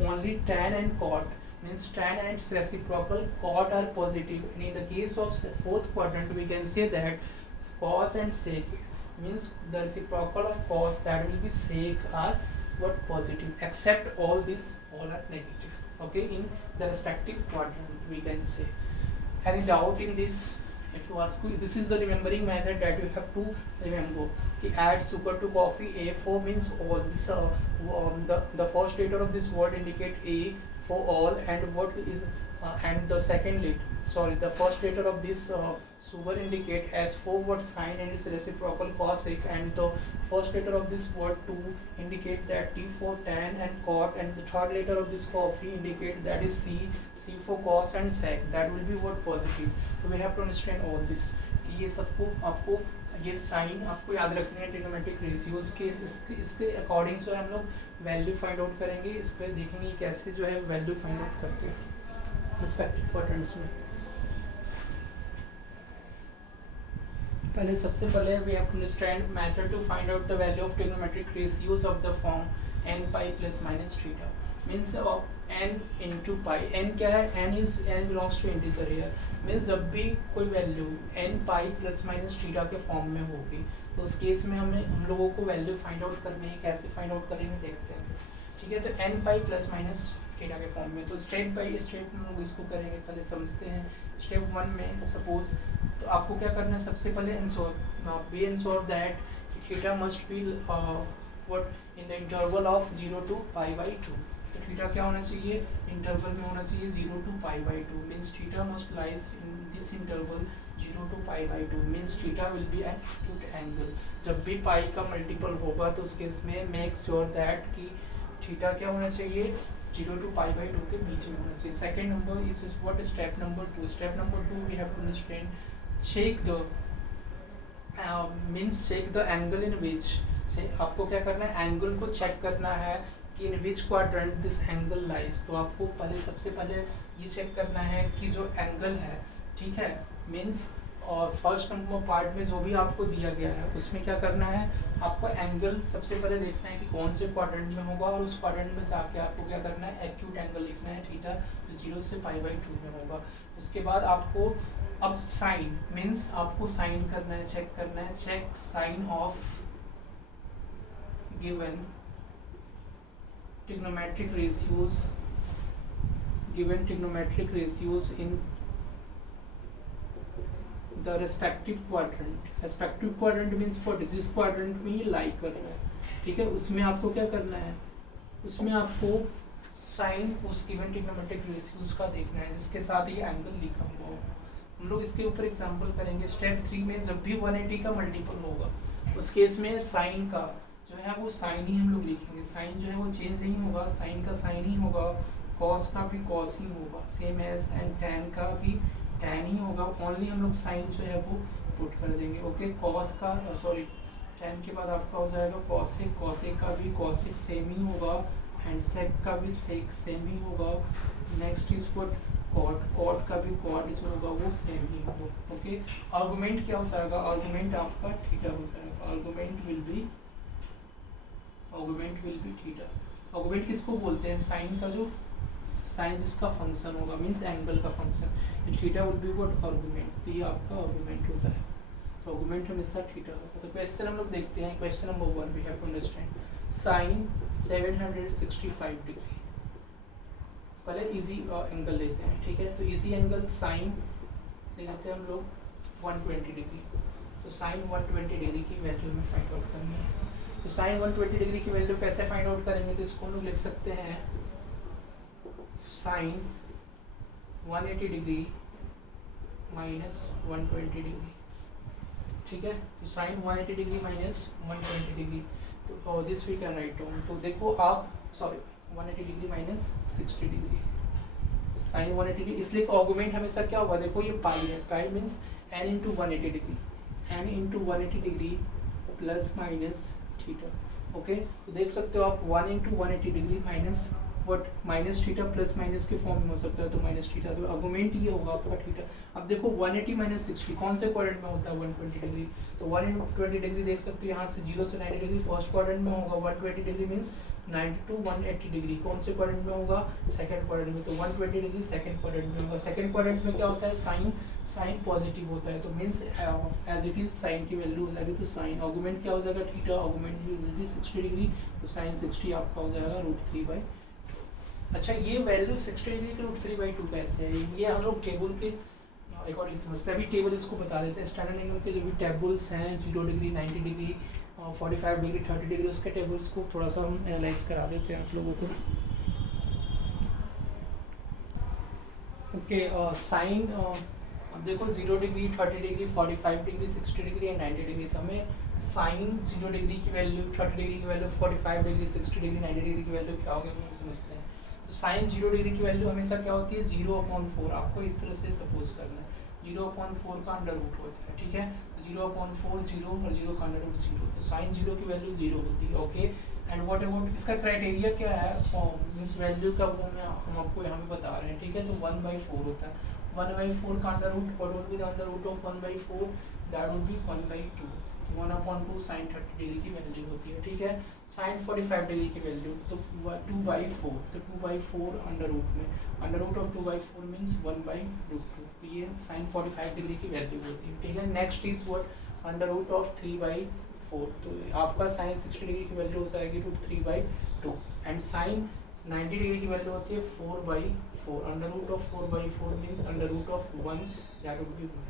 only tan and cot, means tan and its reciprocal cot are positive, and in the case of fourth quadrant we can say that cos and sec, means the reciprocal of cos, that will be sec, are what, positive, except all these all are negative. Okay, in the respective quadrant we can say. Any doubt in this? If you ask you, this is the remembering method that you have to remember. कि add sugar to coffee, A4 means all. This the first letter of this word indicate A for all, and what is and the second letter, the first letter of this sugar indicate as for what, sine and its reciprocal cosec, and the first letter of this word to indicate that T for tan and cot, and the third letter of this coffee indicate that is C for cos and sec, that will be what, positive. So we have to understand all this कि ये सबको आपको ये साइन आपको याद रखनी है ट्रिग्नोमेट्रिक रेशियोज के. इसके अकॉर्डिंग जो है हम लोग वैल्यू फाइंड आउट करेंगे. इस पर देखेंगे कैसे जो है वैल्यू फाइंड आउट करते हैं रिस्पेक्टिव क्वाड्रेंट्स में. पहले सबसे पहले we have to understand method to find out the value of trigonometric ratios of the form n pi plus minus theta, means n into pi. n क्या है, n belongs to integer here, means जब भी कोई value n pi plus minus theta के फॉर्म में होगी तो उस केस में हम लोगों को वैल्यू फाइंड आउट करनी है. कैसे फाइंड आउट करेंगे देखते हैं. ठीक है, तो n pi plus minus theta के फॉर्म में, तो स्टेप बाय स्टेप हम लोग इसको करेंगे. पहले समझते हैं. स्टेप 1 में सपोज तो आपको क्या करना है, सबसे पहले ensure that theta must be what in the interval of 0 to π/2. तो थीटा क्या होना चाहिए, इंटरवल में होना चाहिए 0 to π/2, means theta must lies in this interval 0 to π/2, means theta will be an acute angle. जब भी पाई का मल्टीपल होगा तो उस केस में मेक श्योर दैट कि थीटा क्या होना चाहिए, 0 to π/2 के बीच में होना चाहिए. Second number is what, step number 2. Step number 2 we have to understand check the means check the angle in which. आपको क्या करना है, एंगल को चेक करना है कि in which quadrant this angle lies. तो आपको पहले सबसे पहले ये चेक करना है कि जो एंगल है, ठीक है, मींस और फर्स्ट नंबर पार्ट में जो भी आपको दिया गया है उसमें क्या करना है, आपको एंगल सबसे पहले देखना है कि कौन से क्वाड्रेंट में होगा, और उस क्वाड्रेंट में जाके आपको क्या करना है, एक्यूट एंगल लिखना है थीटा, जो 0 से π/2 में होगा. उसके बाद आपको अब साइन मींस आपको साइन करना है, चेक करना है, check sign of given trigonometric ratios in the respective quadrant. Respective quadrant means what, जिस quadrant में ये lie कर रहा है, ठीक है, उसमें आपको क्या करना है, उसमें आपको साइन उस गिवन ट्रिग्नोमेट्रिक रेशियोज का देखना है जिसके साथ ये एंगल लिखा हुआ हो. हम लोग इसके ऊपर एग्जांपल करेंगे. स्टेप 3 में जब भी 180 का मल्टीपल होगा उस केस में साइन का जो है वो साइन ही हम लोग लिखेंगे. साइन जो है वो चेंज नहीं होगा, साइन का साइन ही होगा, कॉस का भी कॉस ही होगा, सेम एज, एंड टैन का भी टैन ही होगा. ओनली हम लोग साइन जो है वो पुट कर देंगे. ओके, कॉस का टैन के बाद आपका हो जाएगा कॉसेक, कॉसेक का भी कॉसेक सेम ही होगा, एंड सेक का भी सेक सेम ही होगा. Next is what, cot, cot का भी कॉट जो होगा वो सेम ही होगा. ओके, आर्गुमेंट क्या हो जाएगा, आर्गुमेंट आपका थीटा हो जाएगा. Argument will be theta. Argument किसको बोलते हैं, साइन का जो साइन जिसका फंक्शन होगा, मींस एंगल का function. Theta will be what, argument. तो ये आपका आर्गुमेंट हो जाएगा. तो आर्गुमेंट हमेशा थीटा होगा. तो क्वेश्चन हम लोग देखते हैं. Question number 1 we have to understand sine 765 degree. पहले इजी एंगल लेते हैं, ठीक है. तो इजी एंगल साइन ले लेते हैं हम लोग 120 डिग्री. तो साइन 120 डिग्री की वैल्यू में फाइंड आउट करनी है. तो साइन 120 डिग्री की वैल्यू कैसे फाइंड आउट करेंगे, तो इसको हम लोग लिख सकते हैं साइन 180 डिग्री माइनस 120 डिग्री. ठीक है, तो साइन 180 डिग्री माइनस 120 डिग्री. तो this we can write down. तो देखो आप 180 degree minus 60 degree. Sine 180 degree, इसलिए आर्गुमेंट हमेशा क्या होगा, देखो ये पाई है, pi means n into 180 degree, n into 180 degree plus minus theta. Okay, तो देख सकते हो आप 1 into 180 degree minus what minus theta plus minus के फॉर्म में हो सकता है, तो माइनस थीटा, तो आर्गुमेंट ये होगा आपका थीटा। अब देखो 180 माइनस 60 कौन से क्वाड्रेंट में होता है 120 डिग्री, तो 120 डिग्री देख सकते हो यहाँ से 0 से 90 डिग्री फर्स्ट क्वाड्रेंट में होगा, 120 डिग्री मीन्स 90 टू 180 डिग्री कौन से क्वाड्रेंट में होगा सेकंड क्वाड्रेंट में, तो 120 डिग्री सेकंड क्वाड्रेंट में होगा। सेकंड क्वाड्रेंट में क्या होता है साइन पॉजिटिव होता है, तो means as it is sine की वैल्यू हो जाएगी, तो साइन आर्गुमेंट क्या हो जाएगा थीटा, आर्गुमेंट भी 60 डिग्री, तो साइन 60 आपका हो जाएगा √3/2। अच्छा ये वैल्यू 60 डिग्री के √3/2 कैसे है, ये हम लोग टेबल के अकॉर्डिंग समझते हैं। अभी टेबल इसको बता देते हैं, स्टैंडर्ड एंगल के जो भी टेबल्स हैं 0 डिग्री 90 डिग्री 45 डिग्री 30 डिग्री उसके टेबल्स को थोड़ा सा हम एनालाइज करा देते हैं आप लोगों को। ओके साइन अब देखो 0 degree 30 degree 45 degree 60 degree and 90 degree, तो हमें साइन 0 डिग्री की वैल्यू 30 डिग्री की वैल्यू 45 डिग्री 60 डिग्री 90 डिग्री की वैल्यू क्या होगी हम समझते हैं। तो साइन 0 डिग्री की वैल्यू हमेशा क्या होती है 0/4, आपको इस तरह से सपोज करना है 0/4 का अंडर रूट होता है, ठीक है 0/4 0 और 0 का अंडर रूट 0, तो साइन 0 की वैल्यू 0 होती है। ओके एंड व्हाट अबाउट इसका क्राइटेरिया क्या है, इस वैल्यू का वो हम आपको यहाँ पे बता रहे हैं, ठीक है तो 1/4 होता है, 1/4 का under root what would be the under root of 1/4, that would be 1/2, 1/2 sine 30 degree की वैल्यू होती है, ठीक है। साइन 45 डिग्री की वैल्यू तो 2/4, तो 2/4 अंडर रूट में अंडर रूट ऑफ 2/4 मीन्स 1/2, तो ये साइन 45 डिग्री की वैल्यू होती है, ठीक है। Next is what under root of 3/4, तो आपका साइन 60 डिग्री की वैल्यू हो जाएगी √3/2 एंड साइन 90 डिग्री की वैल्यू होती है 4/4, under root of 4/4 means under root of 1, that would be 1,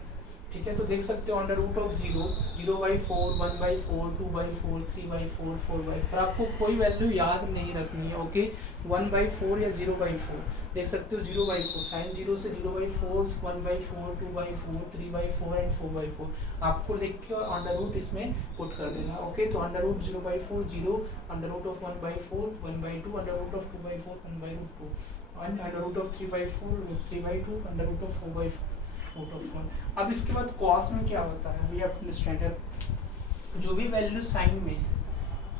ठीक है। तो देख सकते हो अंडर रूट ऑफ 0 0/4 1/4 2/4 3/4 4/4, आपको कोई वैल्यू याद नहीं रखनी है, ओके 1/4 या 0/4 देख सकते हो 0/4 साइन 0 से 0/4 1/4 2/4 3/4 एंड 4/4 आपको लिख के और अंडर रूट इसमें पुट कर देना, ओके। तो under root 0/4 0, under root of 1/4 1/2, under root of 2/4 1/2 and under root of 3/4 3/2, under root of 4/4 root of 1। अब इसके बाद कॉस में क्या होता है, वी हैव टू अंडरस्टैंड जो भी वैल्यू साइन में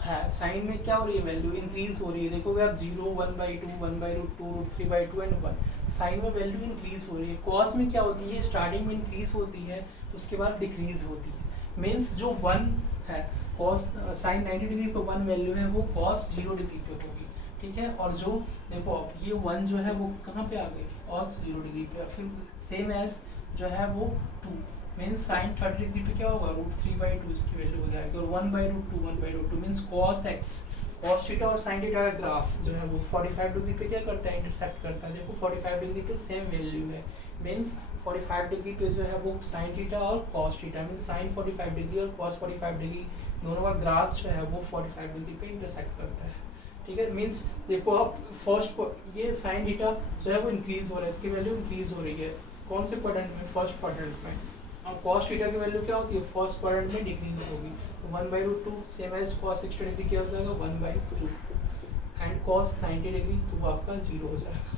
है, साइन में क्या हो रही है वैल्यू इंक्रीज हो रही है, देखोगे आप 0 1/2 1/2 √3/2 एंड 1, साइन में वैल्यू इंक्रीज हो रही है। कॉस में क्या होती है स्टार्टिंग में इंक्रीज होती है उसके बाद डिक्रीज होती है, मीन्स जो 1 है कॉस साइन 90 डिग्री पे 1 वैल्यू है वो कॉस 0 डिग्री पे होगी, ठीक है। और जो देखो अब ये 1 जो है वो कहाँ पे आ गई कॉस 0 डिग्री पे, फिर सेम एज जो है वो 2 मीन्स साइन 30 डिग्री पे क्या होगा √3/2 इसकी वैल्यू हो जाएगी, और 1/√2 1/√2 means cos x cos theta और sin थीटा का ग्राफ जो है वो 45 डिग्री पे क्या करता है इंटरसेक्ट करता है, देखो 45 डिग्री पे सेम वैल्यू है, मीन्स 45 डिग्री पे जो है वो sin थीटा और cos theta means sin 45 degree और cos 45 डिग्री दोनों का ग्राफ जो है वो 45 डिग्री पे इंटरसेक्ट करता है, ठीक है। मीन्स देखो अब फर्स्ट ये sin थीटा जो है वो इंक्रीज हो रहा है, इसकी वैल्यू इंक्रीज हो रही है कौन से क्वाड्रेंट में फर्स्ट क्वाड्रेंट में, और cos थीटा की वैल्यू क्या होती है फर्स्ट क्वाड्रेंट में डिक्रीज होगी, तो 1/2 सेम एज cos 60 डिग्री क्या हो जाएगा 1/2 एंड cos 90 डिग्री तो आपका 0 हो जाएगा,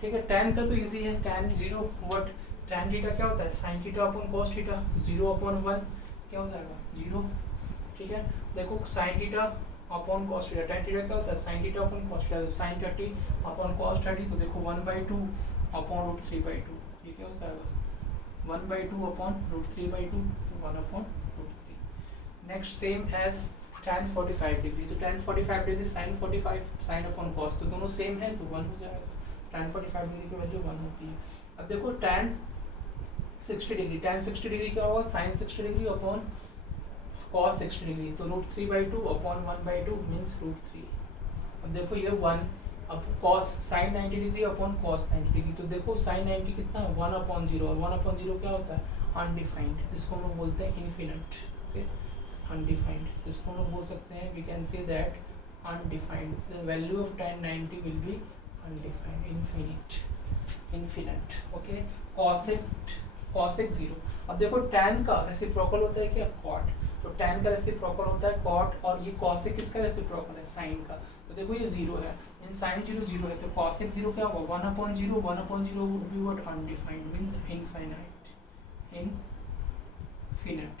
ठीक है। tan का तो इजी है, tan 0 व्हाट tan थीटा क्या होता है sin theta upon cos theta, तो 0/1 क्या हो जाएगा 0, ठीक है। देखो sin theta upon cos theta, tan theta क्या होता है sin theta upon cos theta, तो sin 30 अपॉन cos 30, तो देखो 1/2 अपॉन √3/2 ये क्या हो जाएगा 1/2 upon √3/2 1/√3। Next same as tan 45 degree, तो tan 45 degree sin 45 sin upon cos, तो दोनों सेम है तो 1 हो जाएगा, tan 45 डिग्री की वैल्यू 1 होती है। अब देखो tan 60 डिग्री, tan 60 डिग्री क्या होगा sin 60 degree upon cos 60 degree, तो √3/2 अपॉन 1/2 मीन्स √3। अब देखो ये 1 अब cos sin 90 degree upon cos 90 degree, तो देखो sin 90 कितना 1/0 और 1/0 क्या होता है अनडिफाइंड, जिसको हम लोग बोलते हैं इन्फिनिट, ओके अनडिफाइंड, जिसको हम लोग बोल सकते हैं we can say that undefined, the value of tan 90 will be undefined infinite, okay. cos x 0, अब देखो tan का रेसिप्रोकल होता है क्या cot, तो tan का रेसिप्रोकल होता है cot और ये cos x किसका रेसिप्रोकल है sin का, तो देखो ये 0 है इन sin 0 0 है, तो cos x 0 क्या होगा 1/0 1/0 would be what undefined means infinite,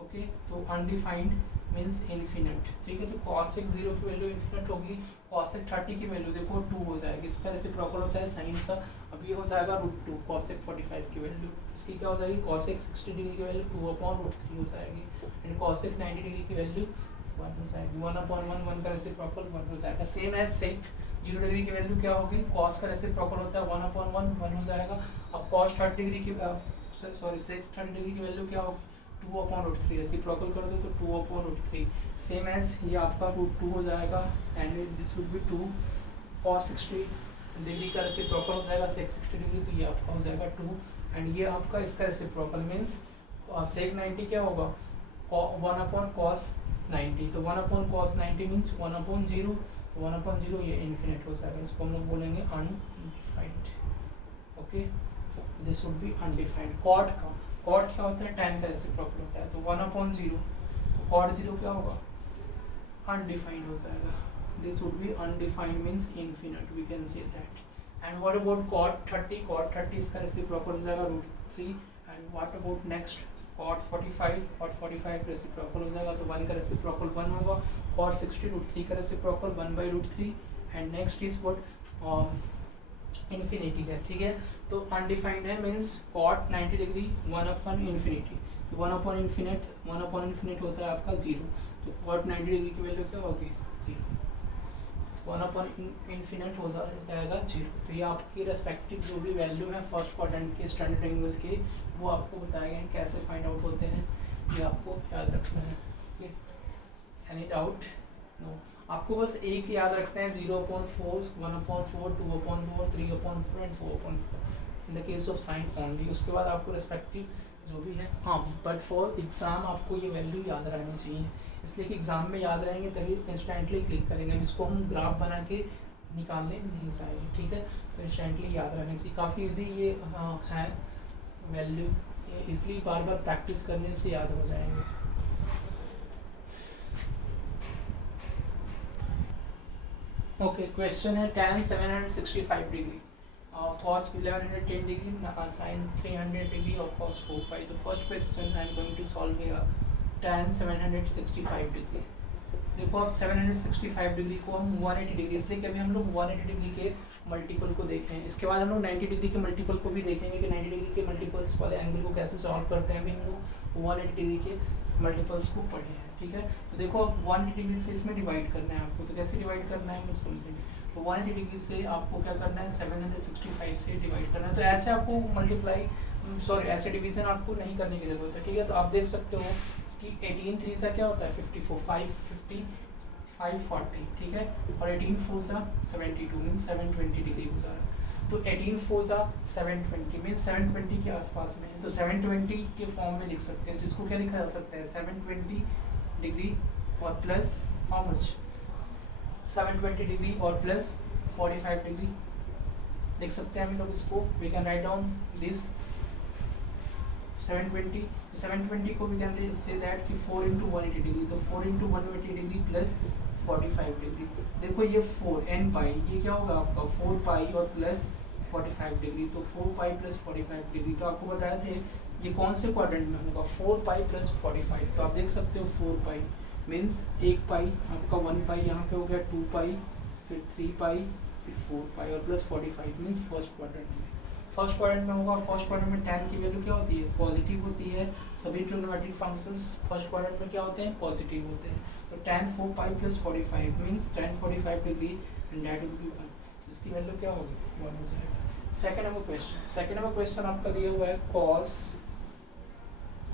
okay. तो अनडिफाइंड मीन्स इन्फिनिट, ठीक है। तो cosec 0 की वैल्यू इन्फिनिट होगी, cosec 30 की वैल्यू देखो 2 हो जाएगी, इसका रेसिप्रोकल होता है साइन का, अब ये हो जाएगा √2, cosec 45 की वैल्यू इसकी क्या हो जाएगी, cosec 60 डिग्री की वैल्यू 2/√3 हो जाएगी, एंड cosec 90 डिग्री की वैल्यू 1 हो जाएगी, 1/1, 1 का रेसिप्रोकल 1 हो जाएगा। सेम एज sec 0 डिग्री की वैल्यू क्या होगी, cos का रेसिप्रोकल होता है 1/1, 1 हो जाएगा। अब cos 30 डिग्री की sec 30 डिग्री की वैल्यू क्या होगी, 2/√3, रेसिप्रोकल कर दो तो 2/√3, सेम एज ये आपका √2 हो जाएगा, and this would B 2 cos 60 degree का रेसिप्रोकल हो जाएगा sec 60 डिग्री, तो ये आपका हो जाएगा 2, एंड ये आपका इसका रेसिप्रोकल मीन्स sec 90 क्या होगा 1/cos 90, तो 1/cos 90 मीन्स 1/0, 1/0 ये इन्फिनिट हो जाएगा, इसको हम लोग बोलेंगे undefined, okay, this would be undefined. Cot का कॉट क्या होता है, tan का रेसिप्रोकल होता है, तो 1/0, तो cot 0 क्या होगा, अनडिफाइंड हो जाएगा, this would be undefined means infinite, we can say that. And what about cot 30, cot 30 इसका रेसिप्रोकल हो जाएगा √3, and what about next cot 45, cot 45 reciprocal हो जाएगा, तो 1 का रेसिप्रोकल 1 होगा, cot 60 √3 का reciprocal 1/√3, and next is what infinity है, ठीक है। तो अनडिफाइंड है मीन्स cot 90 डिग्री 1/इन्फिनिटी, तो 1/इन्फिनिट होता है आपका 0, तो cot 90 डिग्री की वैल्यू क्या होगी 0, 1/इन्फिनिट हो जाएगा 0। तो ये आपकी रेस्पेक्टिव जो भी वैल्यू है फर्स्ट क्वाड्रेंट के स्टैंडर्ड एंगल के, वो आपको बताए गए हैं कैसे फाइंड आउट होते हैं, ये आपको याद रखना है, ओके। Any doubt? नो, आपको बस एक याद रखते हैं 0/4, 1/4, 2/4, 3/4 and 4/4 in the case of sine only, उसके बाद आपको रेस्पेक्टिव जो भी है, हाँ, बट फॉर एग्जाम आपको ये वैल्यू याद रहनी चाहिए, इसलिए कि एग्जाम में याद रहेंगे तभी इंस्टेंटली क्लिक करेंगे, इसको हम ग्राफ बना के निकालने नहीं चाहिए, ठीक है, तो इंस्टेंटली याद रहनी चाहिए, काफ़ी ईजी ये है वैल्यू, ये ईजिली बार बार प्रैक्टिस करने से याद हो जाएंगे। ओके, क्वेश्चन है tan 765 degree, cos 1110 degree, sin 300 degree और cos 4π। तो first question I am going to solve here tan 765 degree. देखो अब 765 डिग्री को हम 180 डिग्री, इसलिए कि अभी हम लोग 180 डिग्री के मल्टीपल को देख रहे हैं, इसके बाद हम लोग 90 डिग्री के मल्टीपल को भी देखेंगे कि 90 डिग्री के मल्टीपल्स वाले एंगल को कैसे सॉल्व करते हैं, अभी हम लोग 180 डिग्री के मल्टीपल्स को पढ़े हैं, ठीक है। तो देखो अब 180 डिग्री से इसमें डिवाइड करना है आपको, तो कैसे डिवाइड करना है हम लोग समझेंगे। तो 180 डिग्री से आपको क्या करना है, 765 से डिवाइड करना है, तो ऐसे आपको मल्टीप्लाई ऐसे डिवीजन आपको नहीं करने की जरूरत है, ठीक है। तो आप देख सकते हो कि 18 3 सा क्या होता है 54, 550 540, ठीक है, और 18 4 सा 72 मीन्स 720 डिग्री हो जा रहा है, तो 18 4 सा 720 मीन्स 720 के आसपास में है, तो 720 के फॉर्म में लिख सकते हैं, तो इसको क्या लिखा जा सकता है 720 डिग्री और प्लस हाउ मच 720 डिग्री और प्लस 45 डिग्री लिख सकते हैं हम लोग इसको, we can write down this 720 को वी कैन से दैट कि 4 × 180 डिग्री, तो 4 × 180 डिग्री प्लस 45 डिग्री, देखो ये 4 n पाई, ये क्या होगा आपका 4 पाई और प्लस 45 डिग्री, तो 4 पाई प्लस 45 डिग्री, तो आपको बताया थे ये कौन से क्वाड्रेंट में होगा 4 पाई प्लस 45, तो आप देख सकते हो 4 पाई मीन्स 1 पाई आपका 1 पाई यहाँ पे हो गया 2 पाई, फिर 3 पाई, फिर 4 पाई और प्लस 45 मीन्स फर्स्ट क्वाड्रेंट में, फर्स्ट क्वाड्रेंट में होगा। फर्स्ट क्वाड्रेंट में tan की वैल्यू क्या होती है पॉजिटिव होती है, सभी ट्रिग्नोमेट्रिक फंक्शंस फर्स्ट क्वाड्रेंट में क्या होते हैं पॉजिटिव होते हैं, तो tan 4 pi plus 45 means tan 45 degree and that will be 1, इसकी वैल्यू क्या होगी 1 हो जाएगा। सेकंड नंबर क्वेश्चन आपका दिया हुआ है cos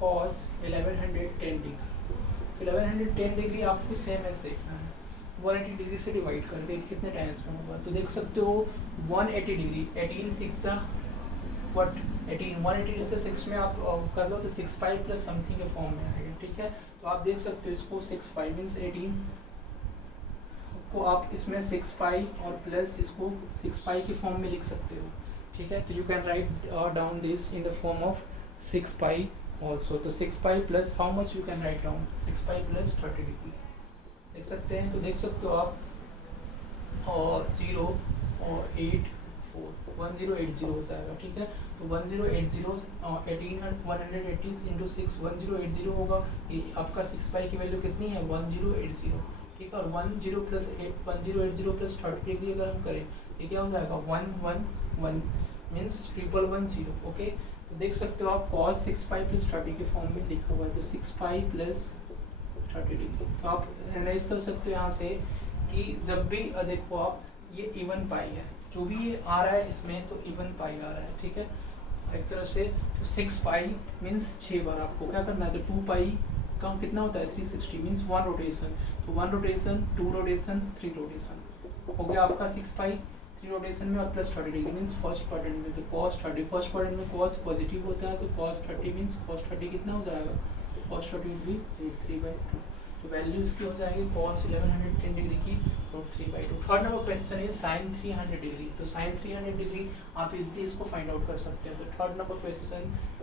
1110 डिग्री, 1110 डिग्री आपको सेम एज देखना है, 180 डिग्री से डिवाइड करके कितने टाइम्स में होगा, तो देख सकते हो 180 डिग्री 18 6 बट 180 से 6 में आप कर लो तो 6 पाई प्लस समथिंग के फॉर्म में आएगा, ठीक है। तो आप देख सकते हो इसको 6 पाई मीन्स 18 को आप इसमें 6 पाई और प्लस इसको 6 पाई के फॉर्म में लिख सकते हो, ठीक है। तो you can write down this in the form of 6 pi also, तो 6 pi plus how much you can write down 6 pi plus 30 degree देख सकते हैं, तो देख सकते हो आप और 0 और 8 4 1080 हो जाएगा, ठीक है। तो 1080 180 इंटू 6 1080 होगा, ये आपका 6 पाई की वैल्यू कितनी है 1080, ठीक है। और 10 प्लस 1080 प्लस 30 डिग्री अगर हम करें ये क्या हो जाएगा 111 मीन्स 1110, ओके। तो देख सकते हो आप cos 6 पाई प्लस 30 के फॉर्म में लिखा हुआ है, तो 6 पाई प्लस 30 डिग्री। तो आप एनालाइज कर सकते हो यहाँ से कि जब भी देखो आप ये इवन पाई है, जो भी ये आ रहा है इसमें तो इवन पाई आ रहा है, ठीक है। एक तरह से तो 6 पाई मीन्स 6 बार आपको क्या करना है, तो 2 पाई का कितना होता है 360 मीन्स 1 रोटेशन, तो 1 रोटेशन 2 रोटेशन 3 रोटेशन हो गया आपका 6 पाई 3 रोटेशन में और plus 30 degree means first quadrant में। तो cos 30 फर्स्ट क्वाड्रेंट में cos पॉजिटिव होता है, तो cos 30 मीन्स cos 30 कितना हो जाएगा cos 30 विल बी √3/2, तो वैल्यू इसकी हो जाएगी cos 1110 डिग्री की √3/2। थर्ड नंबर क्वेश्चन है sin 300 डिग्री, तो sin 300 डिग्री आप इजीली इसको फाइंड आउट कर सकते हैं। तो third number question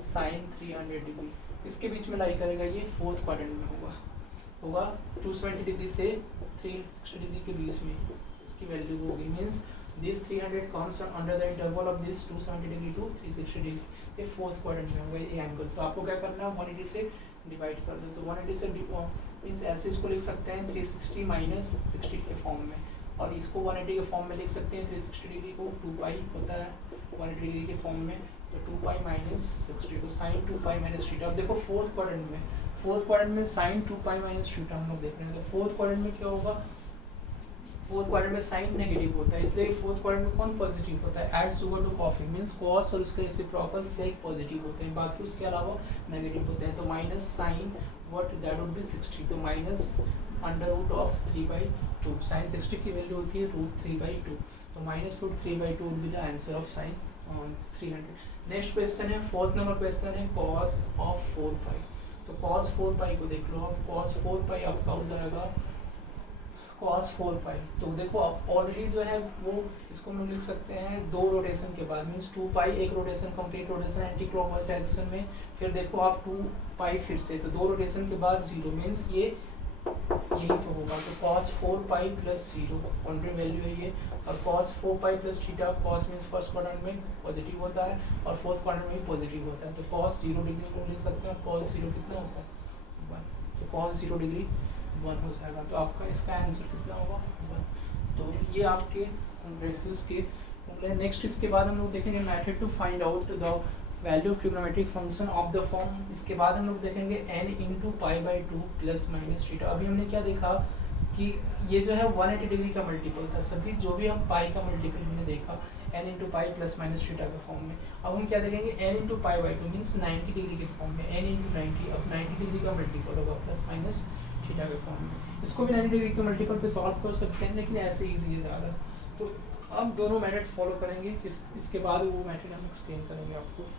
sin 300 degree इसके बीच में लाई करेगा, ये फोर्थ क्वाड्रेंट में होगा 270 डिग्री से 360 डिग्री के बीच में इसकी वैल्यू होगी, means this 300 comes under the interval of this 270 degree to 360 degree, ये फोर्थ क्वाड्रेंट में होगा ये एंगल। तो आपको क्या करना है 180 से डिवाइड कर दो, तो 180 से मीन्स ऐसे इसको लिख सकते हैं 360 माइनस 60 के फॉर्म में, और इसको 180 के फॉर्म में लिख सकते हैं 360 डिग्री को 2 पाई होता है 180 डिग्री के फॉर्म में, तो 2 पाई माइनस 60, तो साइन 2 पाई माइनस थीटा। अब देखो फोर्थ क्वाड्रेंट में साइन 2 पाई माइनस थीटा हम लोग देख रहे हैं, तो फोर्थ क्वाड्रेंट में क्या होगा, फोर्थ क्वाड्रेंट में साइन नेगेटिव होता है, इसलिए फोर्थ क्वाड्रेंट में कौन पॉजिटिव होता है, add sugar to coffee means cos और उसके रेसिप्रोकल सेक पॉजिटिव होते हैं, बाकी उसके अलावा नेगेटिव होते हैं। तो minus sine what that would be 60, तो minus under root of 3/2, sine 60 की वैल्यू होती है √3/2, तो minus √3/2 would be the answer of sine 300। Next question है फोर्थ नंबर क्वेश्चन है cos ऑफ 4 पाई, तो cos 4 पाई को देख लो आप, cos 4 पाई आपका हो जाएगा cos 4 पाई, तो देखो आप ऑलरेडी जो है वो इसको हम लिख सकते हैं 2 रोटेशन के बाद मीन्स 2 पाई एक rotation complete rotation anti clockwise direction में, फिर देखो आप 2 पाई फिर से, तो 2 रोटेशन के बाद 0 मीन्स ये यही तो होगा, तो cos 4 pi plus 0 boundary value है ये, और cos 4 pi plus theta, cos means first quadrant में पॉजिटिव होता है और फोर्थ क्वाड्रेंट में भी पॉजिटिव होता है, तो cos 0 डिग्री को लिख सकते हैं, cos 0 कितना होता है 1, तो cos 0 डिग्री 1 हो जाएगा, तो आपका इसका आंसर कितना होगा 1। तो ये आपके रेशियोज के नेक्स्ट, इसके बाद हम लोग देखेंगे method to find out the value of trigonometric function of the form. इसके बाद हम लोग देखेंगे n into π/2 plus minus theta. अभी हमने क्या देखा कि ये जो है 180 डिग्री का मल्टीपल था, सभी जो भी हम पाई का मल्टीपल हमने देखा n into pi plus minus theta के फॉर्म में। अब हम क्या देखेंगे n इंटू π/2 मीन्स 90 डिग्री के फॉर्म में, n इंटू 90, अब 90 डिग्री का मल्टीपल होगा प्लस माइनस थीटा के फॉर्म में। इसको भी 90 डिग्री के मल्टीपल पे सॉल्व कर सकते हैं, लेकिन ऐसे ईजी है ज़्यादा। तो अब दोनों मेथड फॉलो करेंगे, इसके बाद वो मेथड हम एक्सप्लेन करेंगे आपको।